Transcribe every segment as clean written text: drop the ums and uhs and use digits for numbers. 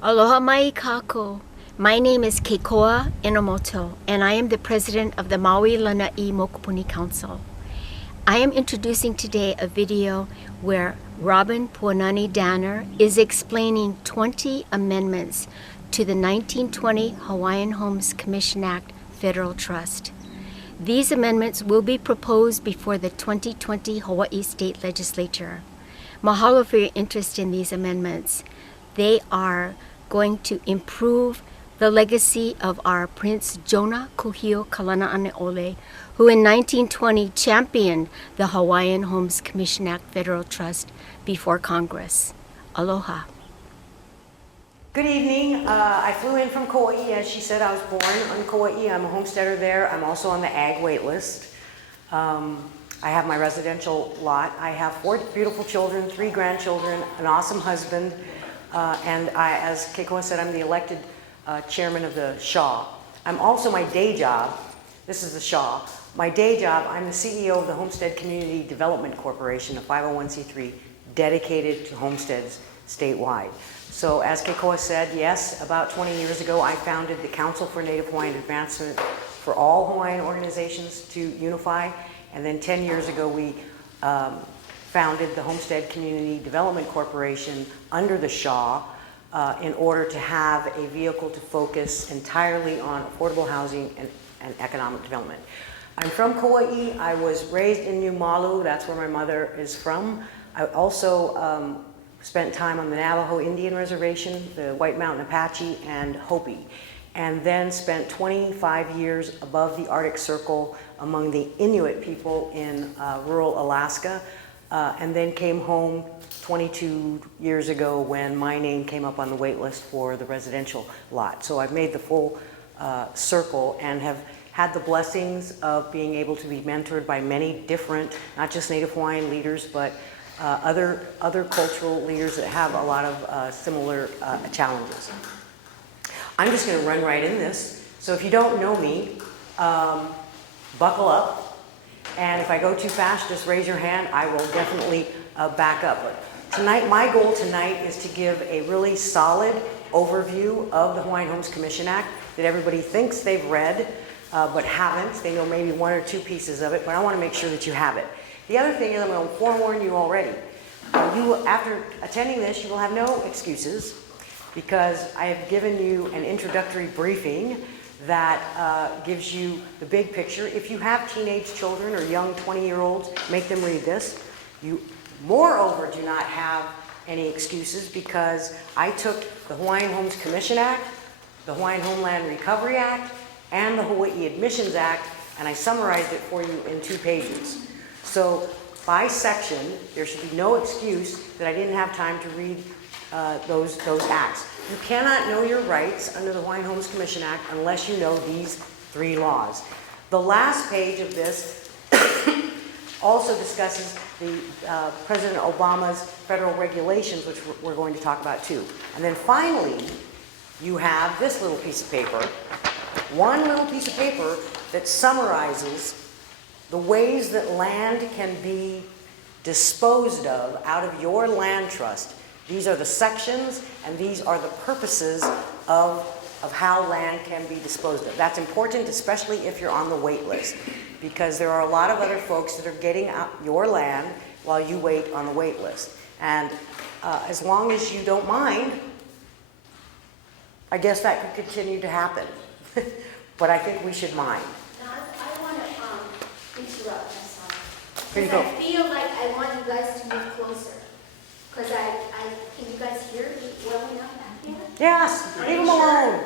Aloha mai kako. My name is Keikoa Enomoto, and I am the president of the Maui Lanai Mokupuni Council. I am introducing today a video where Robin Puanani Danner is explaining 20 amendments to the 1920 Hawaiian Homes Commission Act Federal Trust. These amendments will be proposed before the 2020 Hawaii State Legislature. Mahalo for your interest in these amendments. They are going to improve the legacy of our Prince Jonah Kuhio Kalanaʻaneʻole, who in 1920 championed the Hawaiian Homes Commission Act Federal Trust before Congress. Aloha. Good evening. I flew in from Kauai. As she said, I was born on Kauai. I'm a homesteader there. I'm also on the ag wait list. I have my residential lot. I have 4 beautiful children, 3 grandchildren, an awesome husband, and as Keikoa said, I'm the elected chairman of the SHA. I'm also my day job, this is the SHA, my day job, I'm the CEO of the Homestead Community Development Corporation, a 501c3 dedicated to homesteads statewide. So as Keikoa said, yes, about 20 years ago I founded the Council for Native Hawaiian Advancement for all Hawaiian organizations to unify, and then 10 years ago we founded the Homestead Community Development Corporation under the SHA in order to have a vehicle to focus entirely on affordable housing and economic development. I'm from Kauai. I was raised in Niumalu. That's where my mother is from. I also spent time on the Navajo Indian Reservation, the White Mountain Apache, and Hopi, and then spent 25 years above the Arctic Circle among the Inuit people in rural Alaska, and then came home 22 years ago when my name came up on the wait list for the residential lot. So I've made the full circle and have had the blessings of being able to be mentored by many different, not just Native Hawaiian leaders, but other cultural leaders that have a lot of similar challenges. I'm just going to run right in this. So if you don't know me, buckle up. And if I go too fast, just raise your hand. I will definitely back up. But tonight, my goal tonight is to give a really solid overview of the Hawaiian Homes Commission Act that everybody thinks they've read, but haven't. They know maybe 1 or 2 pieces of it, but I want to make sure that you have it. The other thing is, I'm going to forewarn you already. After attending this, you will have no excuses, because I have given you an introductory briefing that gives you the big picture. If you have teenage children or young 20-year-olds, make them read this. You, moreover, do not have any excuses, because I took the Hawaiian Homes Commission Act, the Hawaiian Homeland Recovery Act, and the Hawaii Admissions Act, and I summarized it for you in 2 pages. So by section, there should be no excuse that I didn't have time to read those acts. You cannot know your rights under the Hawaiian Homes Commission Act unless you know these 3 laws. The last page of this also discusses the President Obama's federal regulations, which we're going to talk about too. And then finally, you have this little piece of paper, one little piece of paper that summarizes the ways that land can be disposed of out of your land trust. These are the sections, and these are the purposes of how land can be disposed of. That's important, especially if you're on the wait list, because there are a lot of other folks that are getting out your land while you wait on the wait list. And as long as you don't mind, I guess that could continue to happen. But I think we should mind. Now, I want to interrupt myself. Here you go. I feel like I want you guys to move closer. Because can you guys hear me well enough back here? Yes, leave them alone. All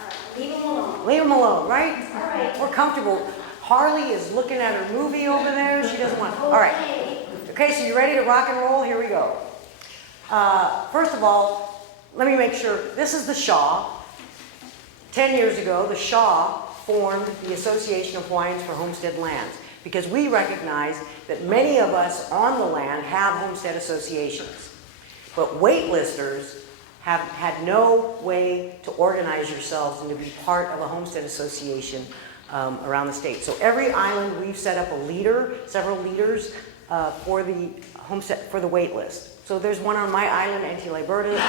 right, leave them alone. Leave them alone, right? All right. We're comfortable. Harley is looking at her movie over there. She doesn't want. All right. Okay, so you ready to rock and roll? Here we go. First of all, let me make sure. This is the SHA. 10 years ago, the SHA formed the Association of Hawaiians for Homestead Lands, because we recognize that many of us on the land have homestead associations. But waitlisters have had no way to organize yourselves and to be part of a homestead association around the state. So every island we've set up a leader, several leaders for the homestead, for the wait list. So there's one on my island, Anti-Liberta,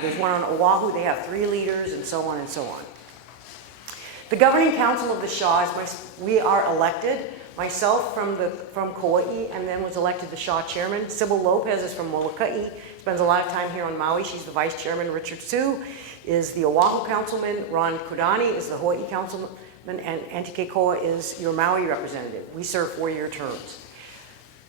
there's one on Oahu, they have 3 leaders, and so on and so on. The governing council of the Shaw we are elected. Myself from Kauai, and then was elected the Shaw chairman. Sybil Lopez is from Molokai, spends a lot of time here on Maui. She's the vice chairman. Richard Sue is the Oahu councilman. Ron Kodani is the Hawaii councilman, and Antikekoa is your Maui representative. We serve 4-year terms.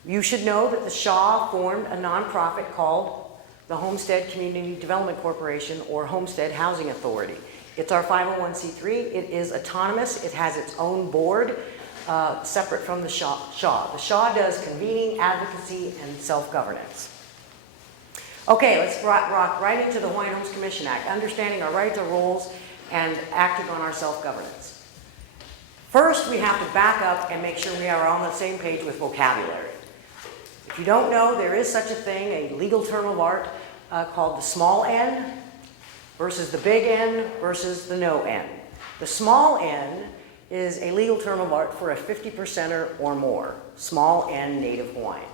You should know that the Shaw formed a nonprofit called the Homestead Community Development Corporation, or Homestead Housing Authority. It's our 501c3. It is autonomous. It has its own board, separate from the Shaw. The Shaw does convening, advocacy, and self-governance. Okay, let's rock right into the Hawaiian Homes Commission Act, understanding our rights, our roles, and acting on our self-governance. First, we have to back up and make sure we are on the same page with vocabulary. If you don't know, there is such a thing, a legal term of art called the small n versus the big N versus the no n. The small n is a legal term of art for a 50%er or more, small n Native Hawaiian.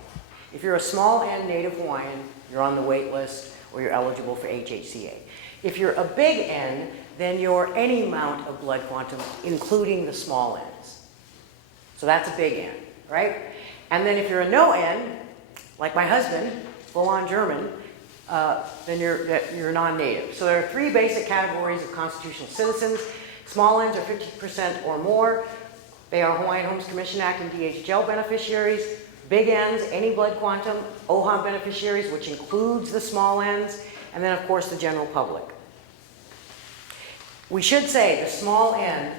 If you're a small n Native Hawaiian, you're on the wait list or you're eligible for HHCA. If you're a big N, then you're any amount of blood quantum, including the small n's. So that's a big N, right? And then if you're a no N, like my husband, full-on German, then you're non-native. So there are 3 basic categories of constitutional citizens. Small n's are 50% or more. They are Hawaiian Homes Commission Act and DHL beneficiaries. Big N's, any blood quantum, OHA beneficiaries, which includes the small n's, and then of course the general public. We should say the small n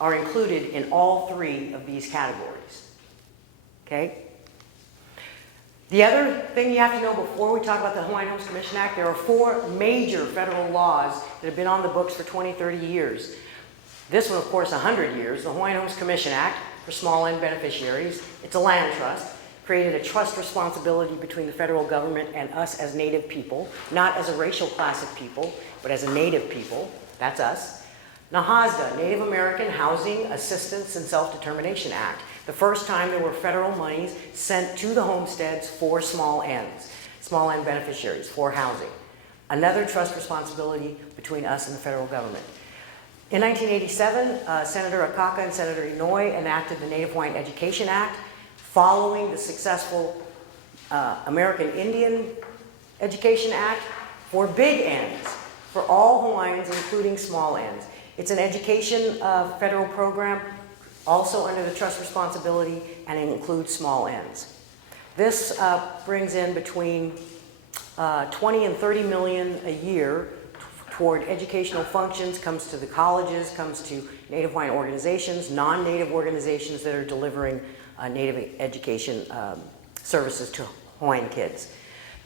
are included in all 3 of these categories. Okay? The other thing you have to know before we talk about the Hawaiian Homes Commission Act, there are 4 major federal laws that have been on the books for 20, 30 years. This one, of course, 100 years, the Hawaiian Homes Commission Act for small N beneficiaries. It's a land trust, created a trust responsibility between the federal government and us as Native people, not as a racial class of people, but as a Native people. That's us. NAHASDA, Native American Housing Assistance and Self-Determination Act. The first time there were federal monies sent to the homesteads for small N's, small N beneficiaries, for housing. Another trust responsibility between us and the federal government. In 1987, Senator HIICA and Senator Inouye enacted the Native Hawaiian Education Act, following the successful American Indian Education Act for big N's, for all Hawaiians, including small N's. It's an education federal program, also under the trust responsibility, and it includes small n's. This brings in between 20 and 30 million a year toward educational functions, comes to the colleges, comes to Native Hawaiian organizations, non-Native organizations that are delivering Native education services to Hawaiian kids.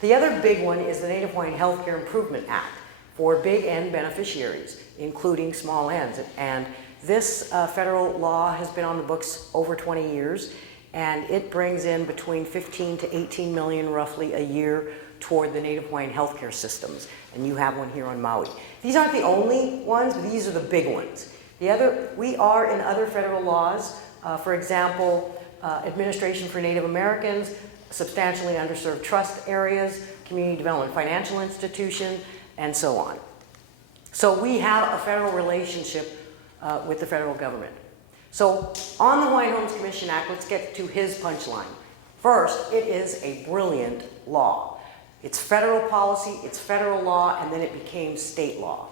The other big one is the Native Hawaiian Healthcare Improvement Act for big N beneficiaries, including small n's. And this federal law has been on the books over 20 years, and it brings in between 15 to 18 million roughly a year toward the Native Hawaiian healthcare systems, and you have one here on Maui. These aren't the only ones, but these are the big ones. We are in other federal laws, for example, Administration for Native Americans, substantially underserved trust areas, community development financial institution, and so on. So we have a federal relationship with the federal government. So on the Hawaiian Homes Commission Act, let's get to his punchline. First, it is a brilliant law. It's federal policy, it's federal law, and then it became state law.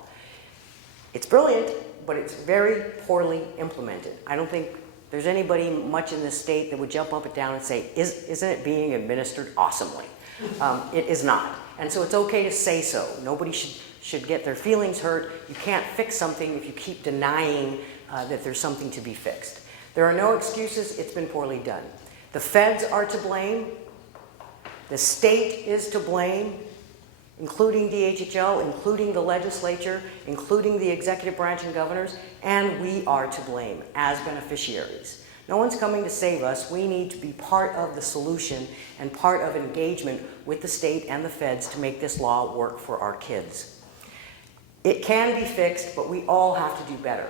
It's brilliant, but it's very poorly implemented. I don't think there's anybody much in this state that would jump up and down and say, isn't it being administered awesomely? It is not. And so it's okay to say so. Nobody should get their feelings hurt. You can't fix something if you keep denying that there's something to be fixed. There are no excuses. It's been poorly done. The feds are to blame. The state is to blame, including DHHL, including the legislature, including the executive branch and governors, and we are to blame as beneficiaries. No one's coming to save us. We need to be part of the solution and part of engagement with the state and the feds to make this law work for our kids. It can be fixed, but we all have to do better.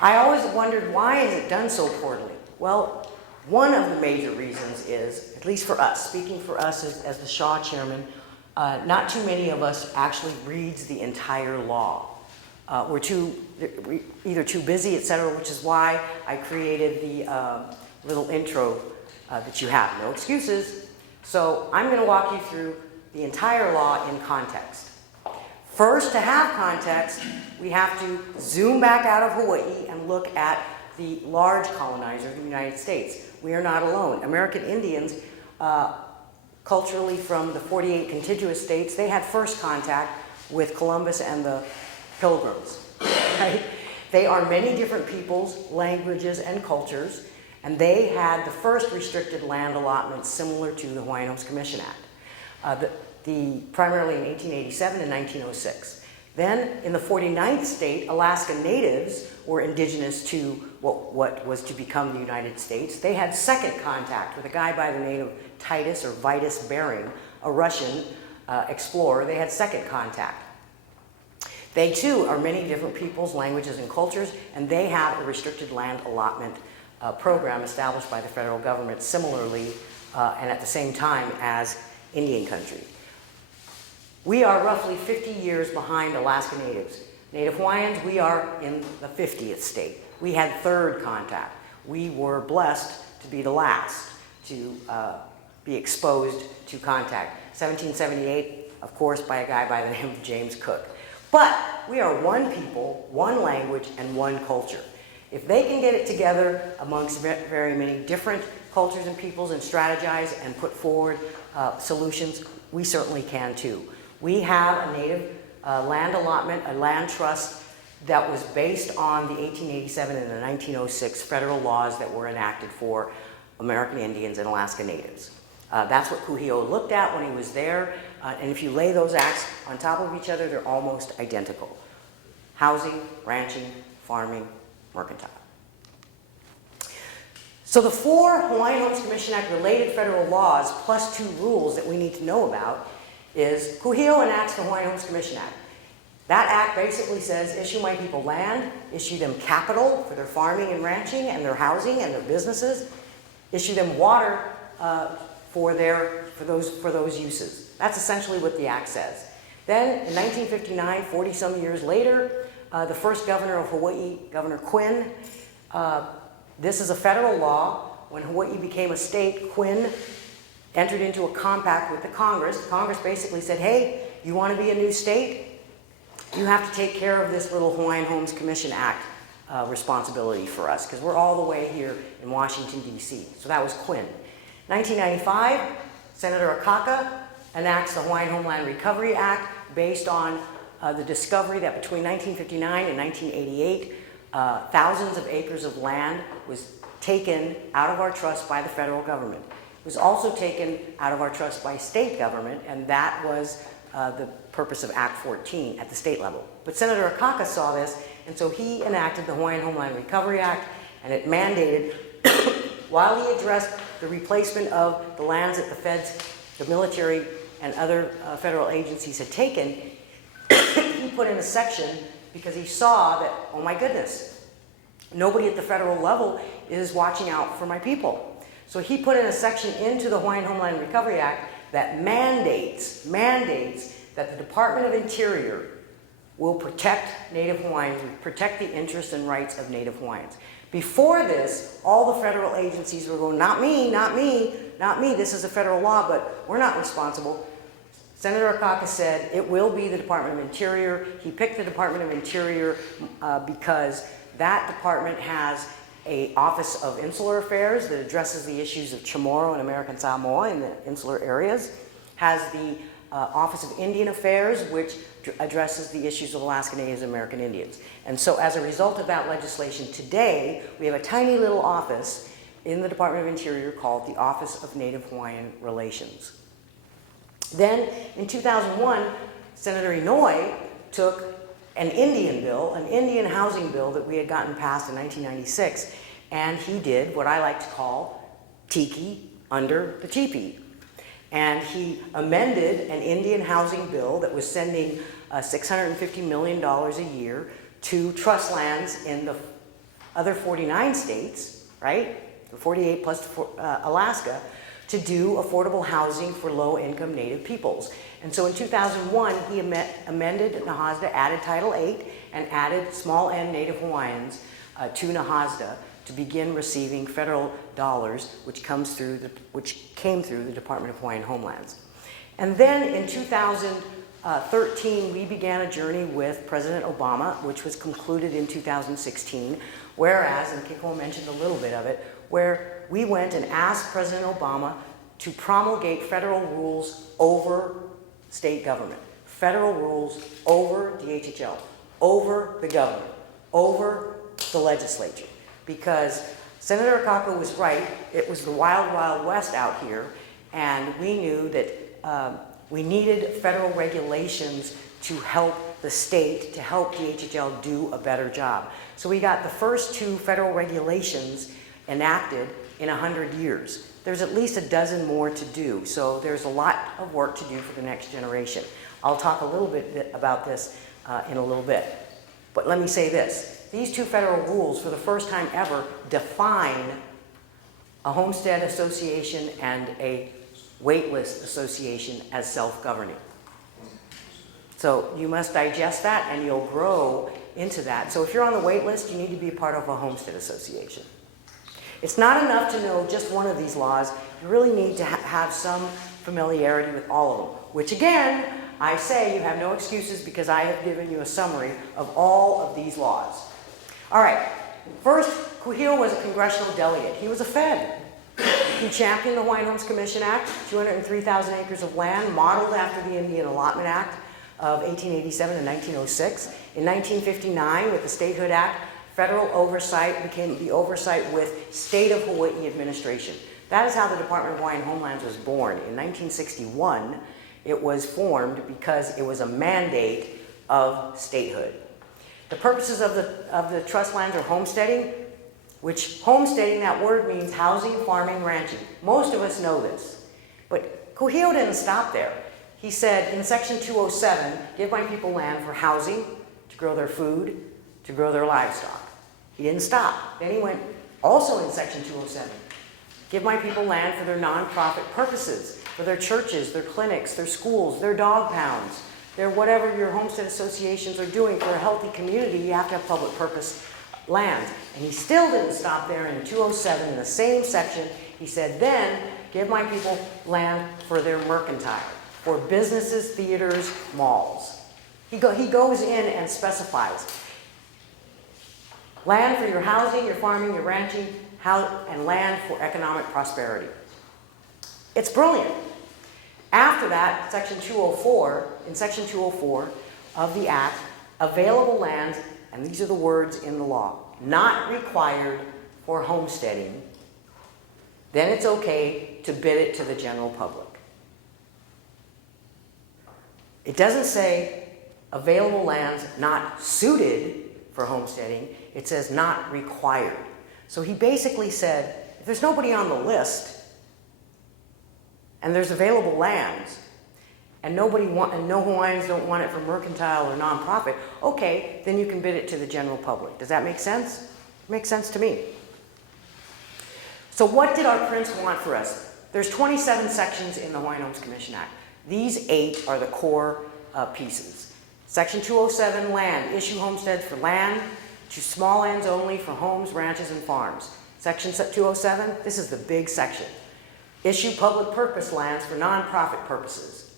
I always wondered, why is it done so poorly? Well, One of the major reasons is, at least for us, speaking for us as the Shaw chairman, not too many of us actually reads the entire law. We're either too busy, etc., which is why I created the little intro that you have. No excuses. So I'm going to walk you through the entire law in context. First, to have context, we have to zoom back out of Hawaii and look at the large colonizer, the United States. We are not alone. American Indians, culturally from the 48 contiguous states, they had first contact with Columbus and the Pilgrims. Right? They are many different peoples, languages, and cultures, and they had the first restricted land allotment similar to the Hawaiian Homes Commission Act, primarily in 1887 and 1906. Then, in the 49th state, Alaska Natives were indigenous to what was to become the United States. They had second contact with a guy by the name of Titus or Vitus Bering, a Russian explorer. They had second contact. They too are many different peoples, languages, and cultures, and they have a restricted land allotment program established by the federal government similarly and at the same time as Indian country. We are roughly 50 years behind Alaska Natives. Native Hawaiians, we are in the 50th state. We had third contact. We were blessed to be the last to be exposed to contact. 1778, of course, by a guy by the name of James Cook. But we are one people, one language, and one culture. If they can get it together amongst very many different cultures and peoples and strategize and put forward solutions, we certainly can too. We have a native land allotment, a land trust that was based on the 1887 and the 1906 federal laws that were enacted for American Indians and Alaska Natives. That's what Kuhio looked at when he was there, and if you lay those acts on top of each other, they're almost identical. Housing, ranching, farming, mercantile. So the 4 Hawaiian Homes Commission Act related federal laws plus 2 rules that we need to know about is Kuhio enacts the Hawaiian Homes Commission Act. That act basically says issue my people land, issue them capital for their farming and ranching and their housing and their businesses, issue them water for those uses. That's essentially what the act says. Then in 1959, 40 some years later, the first governor of Hawaii, Governor Quinn, this is a federal law. When Hawaii became a state, Quinn entered into a compact with the Congress. Congress basically said, hey, you want to be a new state? You have to take care of this little Hawaiian Homes Commission Act responsibility for us, because we're all the way here in Washington, D.C. So that was Quinn. 1995, Senator Akaka enacts the Hawaiian Homeland Recovery Act based on the discovery that between 1959 and 1988, thousands of acres of land was taken out of our trust by the federal government. It was also taken out of our trust by state government, and that was the purpose of Act 14 at the state level. But Senator Akaka saw this, and so he enacted the Hawaiian Homeland Recovery Act, and it mandated, while he addressed the replacement of the lands that the feds, the military, and other federal agencies had taken, he put in a section because he saw that, oh my goodness, nobody at the federal level is watching out for my people. So he put in a section into the Hawaiian Homeland Recovery Act that mandates that the Department of Interior will protect Native Hawaiians, protect the interests and rights of Native Hawaiians. Before this, all the federal agencies were going, not me, not me, not me, this is a federal law, but we're not responsible. Senator Akaka said it will be the Department of Interior. He picked the Department of Interior because that department has an Office of Insular Affairs that addresses the issues of Chamorro and American Samoa in the insular areas, has the Office of Indian Affairs, which addresses the issues of Alaska Natives and American Indians. And so as a result of that legislation today, we have a tiny little office in the Department of Interior called the Office of Native Hawaiian Relations. Then in 2001, Senator Inouye took an Indian bill, an Indian housing bill that we had gotten passed in 1996, and he did what I like to call tiki under the teepee. And he amended an Indian housing bill that was sending $650 million a year to trust lands in the other 49 states, right? 48 plus Alaska, to do affordable housing for low-income Native peoples. And so in 2001, he amended NAHASDA, added Title VIII, and added small N Native Hawaiians to NAHASDA to begin receiving federal dollars, which came through the Department of Hawaiian Homelands. And then in 2013, we began a journey with President Obama, which was concluded in 2016, whereas, and Kiko mentioned a little bit of it, where we went and asked President Obama to promulgate federal rules over state government, federal rules over DHHL, over the government, over the legislature. Because Senator Akaka was right, it was the wild, wild west out here, and we knew that we needed federal regulations to help the state, to help DHHL do a better job. So we got the first 2 federal regulations enacted in 100 years. There's at least a dozen more to do, so there's a lot of work to do for the next generation. I'll talk a little bit about this in a little bit. But let me say this. These 2 federal rules, for the first time ever, define a homestead association and a waitlist association as self-governing. So you must digest that and you'll grow into that. So if you're on the wait list, you need to be a part of a homestead association. It's not enough to know just one of these laws. You really need to have some familiarity with all of them, which again, I say you have no excuses because I have given you a summary of all of these laws. All right, first, Kuhio was a congressional delegate. He was a Fed. He championed the Hawaiian Homes Commission Act, 203,000 acres of land, modeled after the Indian Allotment Act of 1887 and 1906. In 1959, with the Statehood Act, federal oversight became the oversight with State of Hawaii administration. That is how the Department of Hawaiian Homelands was born. In 1961, it was formed because it was a mandate of statehood. The purposes of the trust lands are homesteading, which homesteading, that word means housing, farming, ranching. Most of us know this. But Kuhio didn't stop there. He said in section 207, give my people land for housing, to grow their food, to grow their livestock. He didn't stop. Then he went also in section 207, give my people land for their nonprofit purposes, for their churches, their clinics, their schools, their dog pounds, their whatever your homestead associations are doing for a healthy community. You have to have public purpose lands. And he still didn't stop there. In 207, in the same section, he said, then give my people land for their mercantile, for businesses, theaters, malls. He goes in and specifies land for your housing, your farming, your ranching, and land for economic prosperity. It's brilliant. After that, section 204, in section 204 of the Act, available lands, and these are the words in the law, not required for homesteading, then it's okay to bid it to the general public. It doesn't say available lands not suited for homesteading, it says not required. So he basically said, if there's nobody on the list, and there's available lands, and no Hawaiians don't want it for mercantile or nonprofit, okay, then you can bid it to the general public. Does that make sense? It makes sense to me. So what did our prince want for us? There's 27 sections in the Hawaiian Homes Commission Act. These 8 are the core pieces. Section 207, land. Issue homesteads for land to small ends only for homes, ranches, and farms. Section 207, this is the big section. Issue public purpose lands for nonprofit purposes.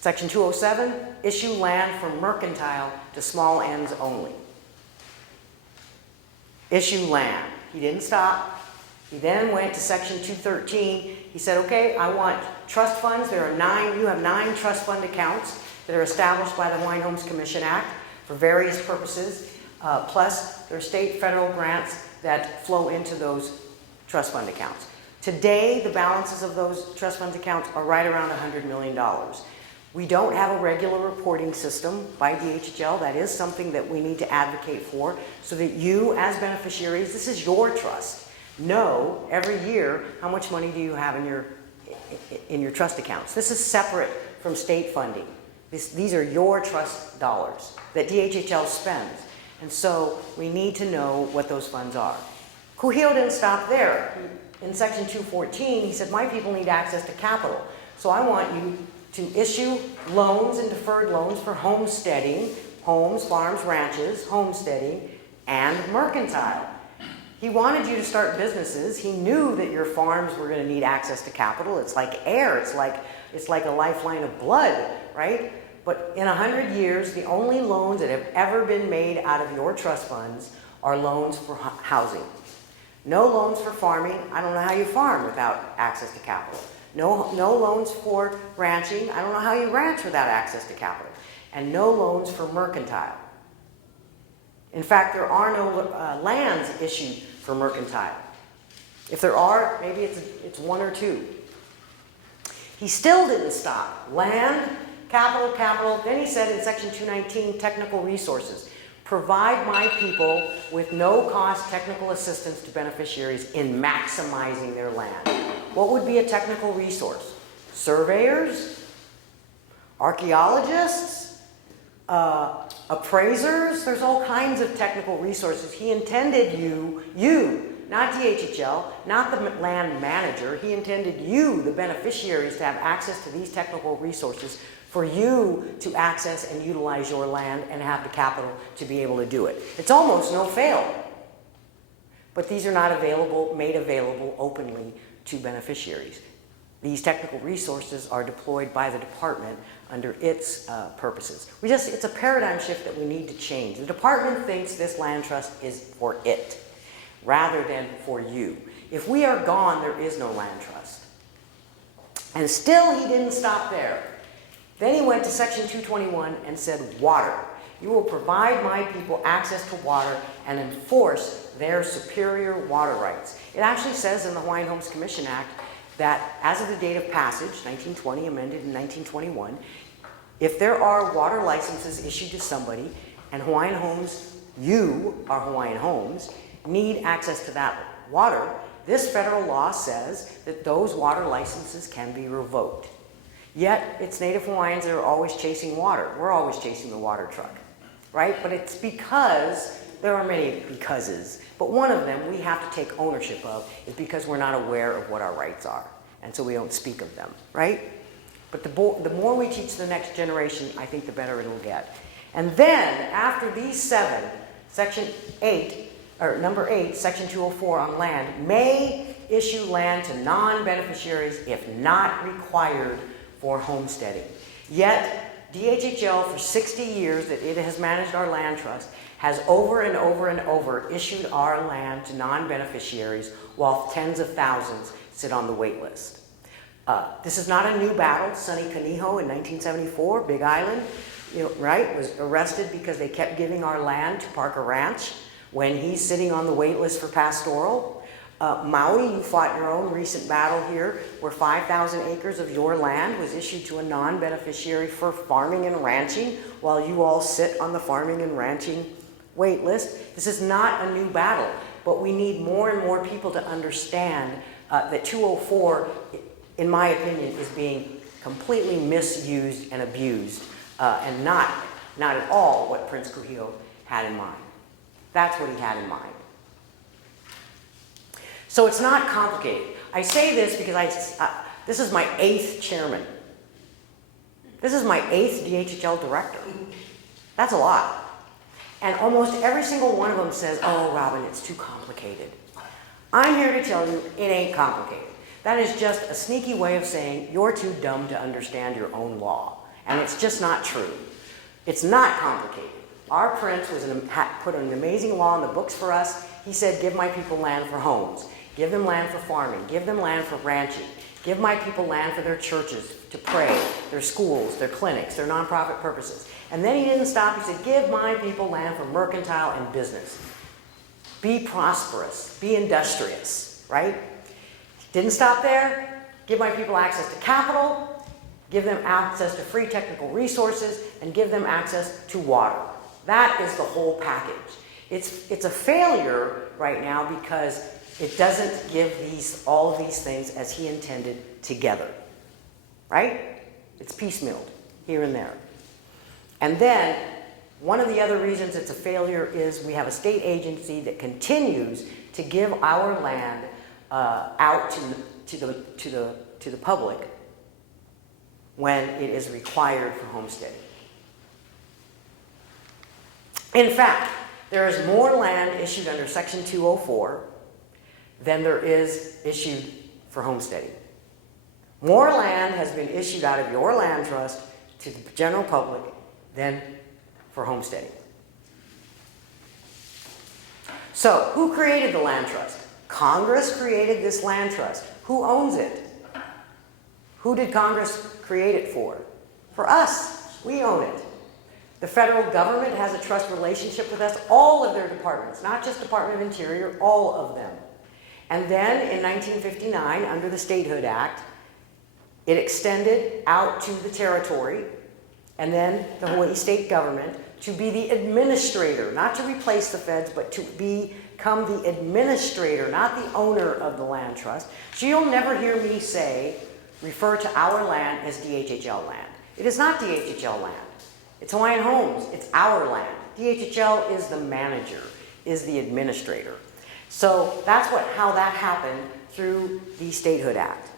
Section 207, issue land for mercantile to small ends only. Issue land. He didn't stop. He then went to section 213. He said, okay, I want trust funds. You have 9 trust fund accounts that are established by the Hawaiian Homes Commission Act for various purposes, plus there are state, federal grants that flow into those trust fund accounts. Today, the balances of those trust fund accounts are right around $100 million. We don't have a regular reporting system by DHHL. That is something that we need to advocate for so that you, as beneficiaries, this is your trust, know every year how much money do you have in your trust accounts. This is separate from state funding. These are your trust dollars that DHHL spends. And so we need to know what those funds are. Kuhio didn't stop there. In section 214, he said, my people need access to capital. So I want you to issue loans and deferred loans for homesteading, homes, farms, ranches, homesteading, and mercantile. He wanted you to start businesses. He knew that your farms were going to need access to capital. It's like air. It's like a lifeline of blood, right? But in 100 years, the only loans that have ever been made out of your trust funds are loans for housing. No loans for farming. I don't know how you farm without access to capital. No loans for ranching. I don't know how you ranch without access to capital. And no loans for mercantile. In fact, there are no lands issued for mercantile. If there are, maybe it's one or two. He still didn't stop. Land, capital, capital. Then he said in section 219, technical resources. Provide my people with no-cost technical assistance to beneficiaries in maximizing their land. What would be a technical resource? Surveyors? Archaeologists? Appraisers? There's all kinds of technical resources. He intended you, not DHHL, not the land manager. He intended you, the beneficiaries, to have access to these technical resources for you to access and utilize your land and have the capital to be able to do it. It's almost no fail. But these are not made available openly to beneficiaries. These technical resources are deployed by the department under its purposes. It's a paradigm shift that we need to change. The department thinks this land trust is for it, rather than for you. If we are gone, there is no land trust. And still he didn't stop there. Then he went to section 221 and said, water. You will provide my people access to water and enforce their superior water rights. It actually says in the Hawaiian Homes Commission Act that as of the date of passage, 1920, amended in 1921, if there are water licenses issued to somebody and Hawaiian Homes, you, our Hawaiian Homes, need access to that water, this federal law says that those water licenses can be revoked. Yet, it's Native Hawaiians that are always chasing water. We're always chasing the water truck, right? But it's because, there are many becauses, but one of them we have to take ownership of is because we're not aware of what our rights are. And so we don't speak of them, right? But the more we teach the next generation, I think the better it'll get. And then, after these 7, section 8, or number 8, section 204 on land, may issue land to non-beneficiaries if not required for homesteading. Yet, DHHL, for 60 years that it has managed our land trust, has over and over and over issued our land to non-beneficiaries while tens of thousands sit on the wait list. This is not a new battle. Sonny Kaniho in 1974, Big Island, right, was arrested because they kept giving our land to Parker Ranch when he's sitting on the wait list for pastoral. Maui, you fought your own recent battle here where 5,000 acres of your land was issued to a non-beneficiary for farming and ranching while you all sit on the farming and ranching wait list. This is not a new battle, but we need more and more people to understand that 204, in my opinion, is being completely misused and abused and not at all what Prince Kuhio had in mind. That's what he had in mind. So it's not complicated. I say this because this is my 8th chairman. This is my 8th DHHL director. That's a lot. And almost every single one of them says, oh, Robin, it's too complicated. I'm here to tell you it ain't complicated. That is just a sneaky way of saying you're too dumb to understand your own law. And it's just not true. It's not complicated. Our prince put an amazing law in the books for us. He said, give my people land for homes. Give them land for farming. Give them land for ranching. Give my people land for their churches to pray, their schools, their clinics, their nonprofit purposes. And then he didn't stop. He said, give my people land for mercantile and business. Be prosperous. Be industrious, right? Didn't stop there. Give my people access to capital. Give them access to free technical resources. And give them access to water. That is the whole package. It's a failure right now because it doesn't give all of these things as he intended together, right? It's piecemealed here and there. And then One of the other reasons it's a failure is we have a state agency that continues to give our land out to the public when it is required for homesteading. In fact, there is more land issued under Section 204 than there is issued for homesteading. More land has been issued out of your land trust to the general public than for homesteading. So, who created the land trust? Congress created this land trust. Who owns it? Who did Congress create it for? For us. We own it. The federal government has a trust relationship with us, all of their departments, not just Department of Interior, all of them. And then in 1959, under the Statehood Act, it extended out to the territory and then the Hawaii state government to be the administrator, not to replace the feds, but to become the administrator, not the owner of the land trust. So you'll never hear me refer to our land as DHHL land. It is not DHHL land. It's Hawaiian Homes. It's our land. DHHL is the manager, is the administrator. So that's how that happened through the Statehood Act.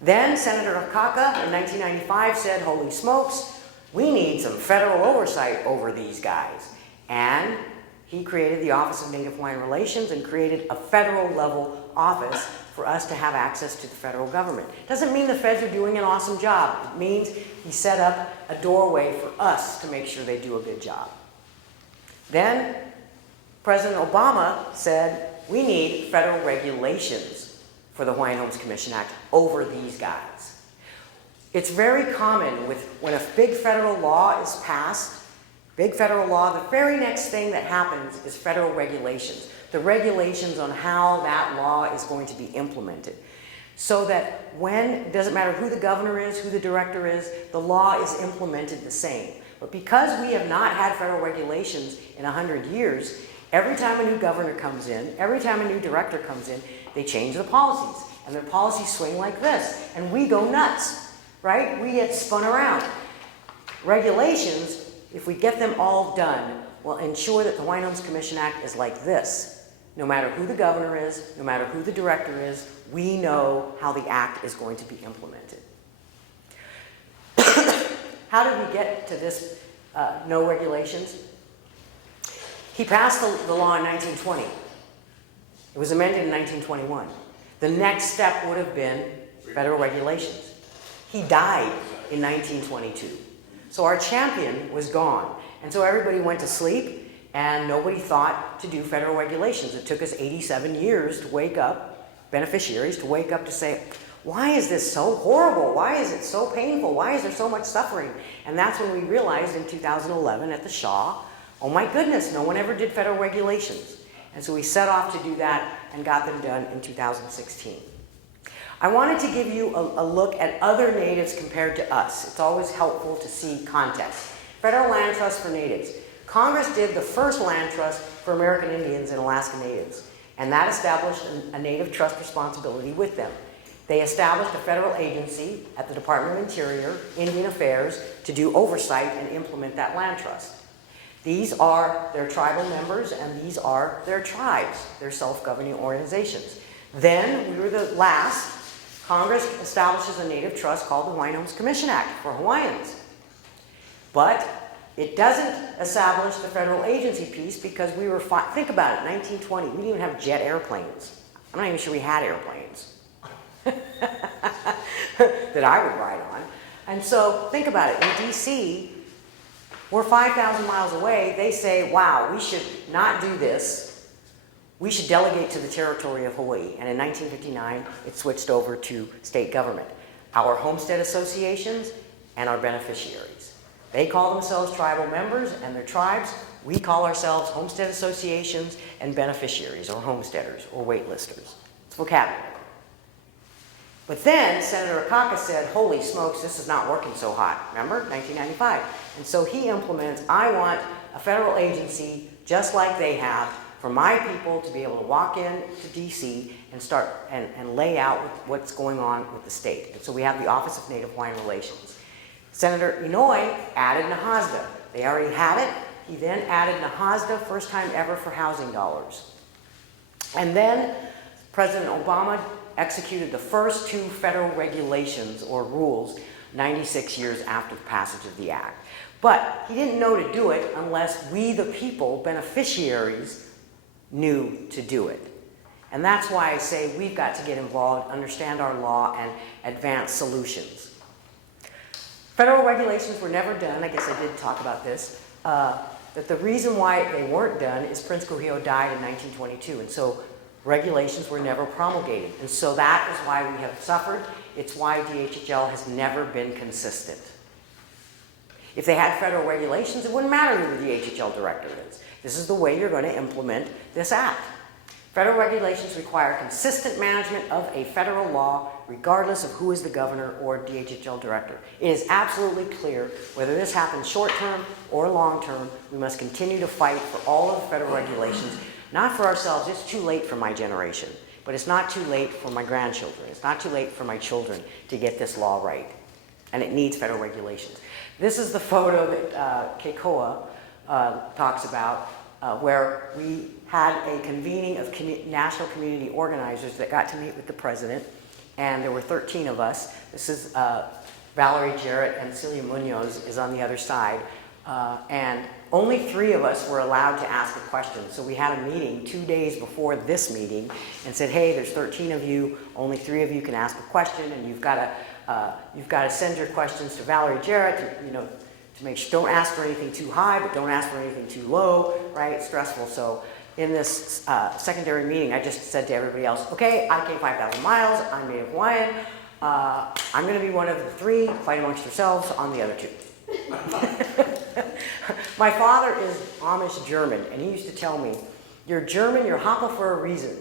Then Senator HIICA in 1995 said, holy smokes, we need some federal oversight over these guys. And he created the Office of Native Hawaiian Relations and created a federal level office for us to have access to the federal government. Doesn't mean the feds are doing an awesome job. It means he set up a doorway for us to make sure they do a good job. Then President Obama said, we need federal regulations for the Hawaiian Homes Commission Act over these guys. It's very common when a big federal law is passed, big federal law, the very next thing that happens is federal regulations. The regulations on how that law is going to be implemented. So that it doesn't matter who the governor is, who the director is, the law is implemented the same. But because we have not had federal regulations in 100 years, every time a new governor comes in, every time a new director comes in, they change the policies. And their policies swing like this. And we go nuts, right? We get spun around. Regulations, if we get them all done, will ensure that the Hawaiian Homes Commission Act is like this. No matter who the governor is, no matter who the director is, we know how the act is going to be implemented. How did we get to this no regulations? He passed the law in 1920. It was amended in 1921. The next step would have been federal regulations. He died in 1922. So our champion was gone. And so everybody went to sleep and nobody thought to do federal regulations. It took us 87 years to wake up, beneficiaries to wake up to say, why is this so horrible? Why is it so painful? Why is there so much suffering? And that's when we realized in 2011 at the Shaw, oh my goodness, no one ever did federal regulations. And so we set off to do that and got them done in 2016. I wanted to give you a look at other natives compared to us. It's always helpful to see context. Federal Land Trust for Natives. Congress did the first land trust for American Indians and Alaska Natives, and that established a native trust responsibility with them. They established a federal agency at the Department of Interior, Indian Affairs, to do oversight and implement that land trust. These are their tribal members, and these are their tribes, their self-governing organizations. Then, we were the last, Congress establishes a native trust called the Hawaiian Homes Commission Act for Hawaiians. But it doesn't establish the federal agency piece because we were, think about it, 1920, we didn't even have jet airplanes. I'm not even sure we had airplanes that I would ride on. And so, think about it, in DC, we're 5,000 miles away, they say, wow, we should not do this. We should delegate to the territory of Hawaii. And in 1959, it switched over to state government. Our homestead associations and our beneficiaries. They call themselves tribal members and their tribes. We call ourselves homestead associations and beneficiaries, or homesteaders, or waitlisters. It's vocabulary. But then Senator HIICA said, holy smokes, this is not working so hot. Remember, 1995. And so he implements, I want a federal agency just like they have for my people to be able to walk in to DC and start and lay out what's going on with the state. And so we have the Office of Native Hawaiian Relations. Senator Inouye added NAHASDA. They already had it. He then added NAHASDA, first time ever for housing dollars. And then President Obama executed the first 2 federal regulations or rules 96 years after the passage of the act. But he didn't know to do it unless we, the people, beneficiaries, knew to do it. And that's why I say we've got to get involved, understand our law, and advance solutions. Federal regulations were never done. I guess I did talk about this. That the reason why they weren't done is Prince Kuhio died in 1922, and so regulations were never promulgated. And so that is why we have suffered. It's why DHHL has never been consistent. If they had federal regulations, it wouldn't matter who the DHHL director is. This is the way you're going to implement this act. Federal regulations require consistent management of a federal law, regardless of who is the governor or DHHL director. It is absolutely clear, whether this happens short-term or long-term, we must continue to fight for all of the federal regulations, not for ourselves. It's too late for my generation, but it's not too late for my grandchildren. It's not too late for my children to get this law right, and it needs federal regulations. This is the photo that Keikoa talks about, where we had a convening of national community organizers that got to meet with the president, and there were 13 of us. This is Valerie Jarrett, and Celia Munoz is on the other side, and only 3 of us were allowed to ask a question. So we had a meeting 2 days before this meeting and said, hey, there's 13 of you, only 3 of you can ask a question, and you've got to send your questions to Valerie Jarrett, to make sure, don't ask for anything too high, but don't ask for anything too low, right? It's stressful. So in this secondary meeting, I just said to everybody else, okay, I came 5,000 miles, I'm Native Hawaiian, I'm going to be one of the 3, fight amongst yourselves on the other 2. My father is Amish German, and he used to tell me, you're German, you're Hapa for a reason.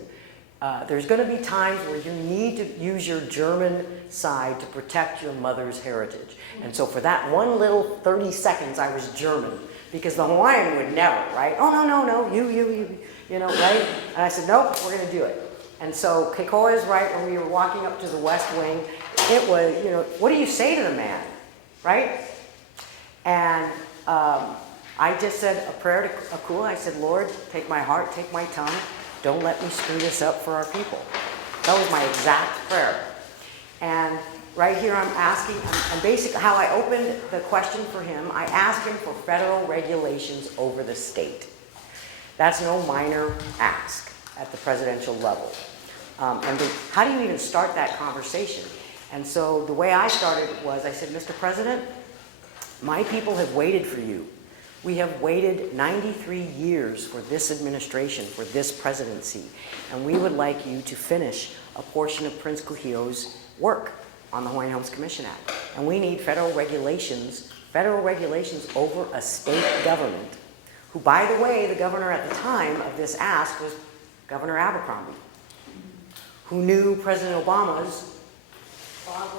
There's going to be times where you need to use your German side to protect your mother's heritage. And so for that one little 30 seconds, I was German, because the Hawaiian would never, right? Oh, no, you, right? And I said, nope, we're going to do it. And so Keikoa is right. When we were walking up to the West Wing, it was, what do you say to the man, right? And I just said a prayer to Akua. I said, Lord, take my heart, take my tongue. Don't let me screw this up for our people. That was my exact prayer. And right here I'm asking, and basically how I opened the question for him, I asked him for federal regulations over the state. That's no minor ask at the presidential level. How do you even start that conversation? And so the way I started was, I said, Mr. President, my people have waited for you. We have waited 93 years for this administration, for this presidency, and we would like you to finish a portion of Prince Kuhio's work on the Hawaiian Homes Commission Act. And we need federal regulations over a state government, who, by the way, the governor at the time of this ask was Governor Abercrombie, who knew President Obama's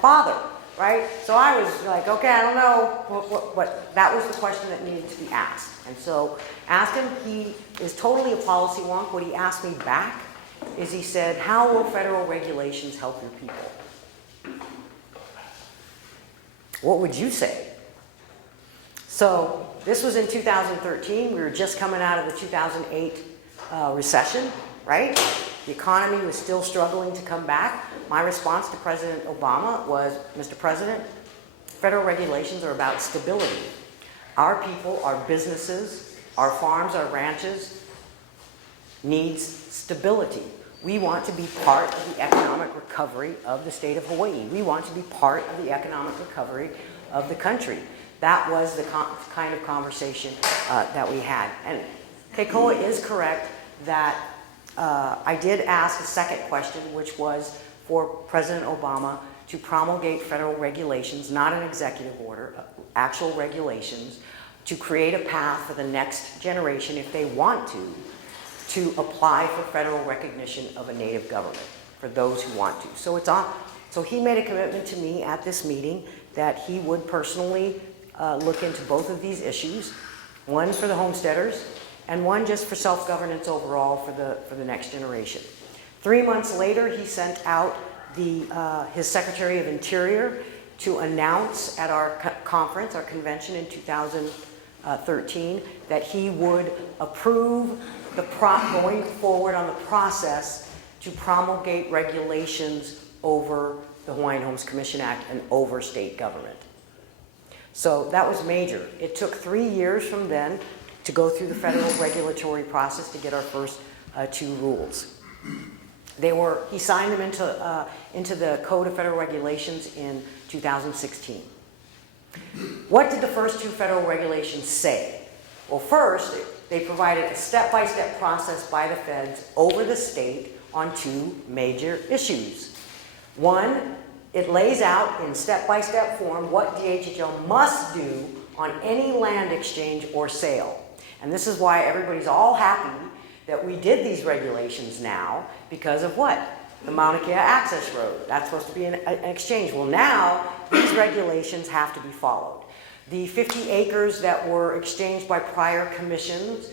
father. Right? So I was like, okay, I don't know, but that was the question that needed to be asked. And so asked him, he is totally a policy wonk. What he asked me back is he said, how will federal regulations help your people? What would you say? So this was in 2013. We were just coming out of the 2008 recession, right? The economy was still struggling to come back. My response to President Obama was, Mr. President, federal regulations are about stability. Our people, our businesses, our farms, our ranches needs stability. We want to be part of the economic recovery of the state of Hawaii. We want to be part of the economic recovery of the country. That was the kind of conversation that we had. And Keikoa is correct that I did ask a second question, which was for President Obama to promulgate federal regulations, not an executive order, actual regulations, to create a path for the next generation, if they want to apply for federal recognition of a native government, for those who want to. So it's on. So he made a commitment to me at this meeting that he would personally look into both of these issues, one for the homesteaders, and one just for self-governance overall for the next generation. 3 months later, he sent out his Secretary of Interior to announce at our conference, our convention in 13, that he would approve going forward on the process to promulgate regulations over the Hawaiian Homes Commission Act and over state government. So that was major. It took 3 years from then to go through the federal regulatory process to get our first 2 rules. He signed them into the Code of Federal Regulations in 2016. What did the first 2 federal regulations say? Well, first, they provided a step-by-step process by the feds over the state on 2 major issues. One, it lays out in step-by-step form what DHHL must do on any land exchange or sale. And this is why everybody's all happy that we did these regulations now, because of what? The Mauna Kea Access Road. That's supposed to be an exchange. Well, now these regulations have to be followed. The 50 acres that were exchanged by prior commissions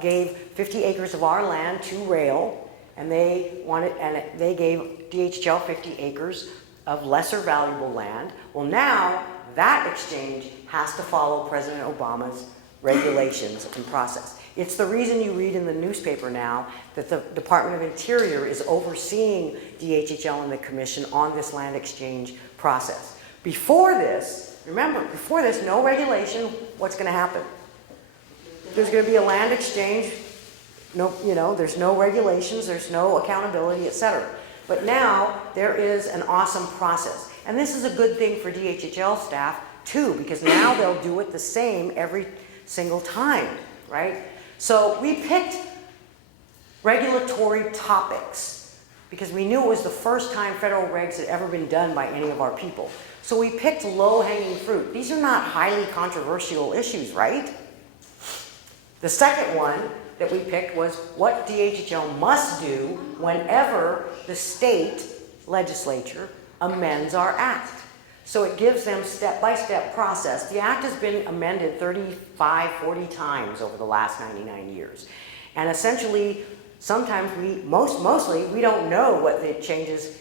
gave 50 acres of our land to rail, and they gave DHHL 50 acres of lesser valuable land. Well, now that exchange has to follow President Obama's regulations and process. It's the reason you read in the newspaper now that the Department of Interior is overseeing DHHL and the Commission on this land exchange process. Before this, remember, before this, no regulation, what's going to happen? There's going to be a land exchange, there's no regulations, there's no accountability, etc. But now there is an awesome process. And this is a good thing for DHHL staff too, because now they'll do it the same every single time, right? So we picked regulatory topics because we knew it was the first time federal regs had ever been done by any of our people. So we picked low-hanging fruit. These are not highly controversial issues, right? The second one that we picked was what DHHL must do whenever the state legislature amends our act. So it gives them step-by-step process. The act has been amended 35, 40 times over the last 99 years. And essentially, sometimes mostly, we don't know what the changes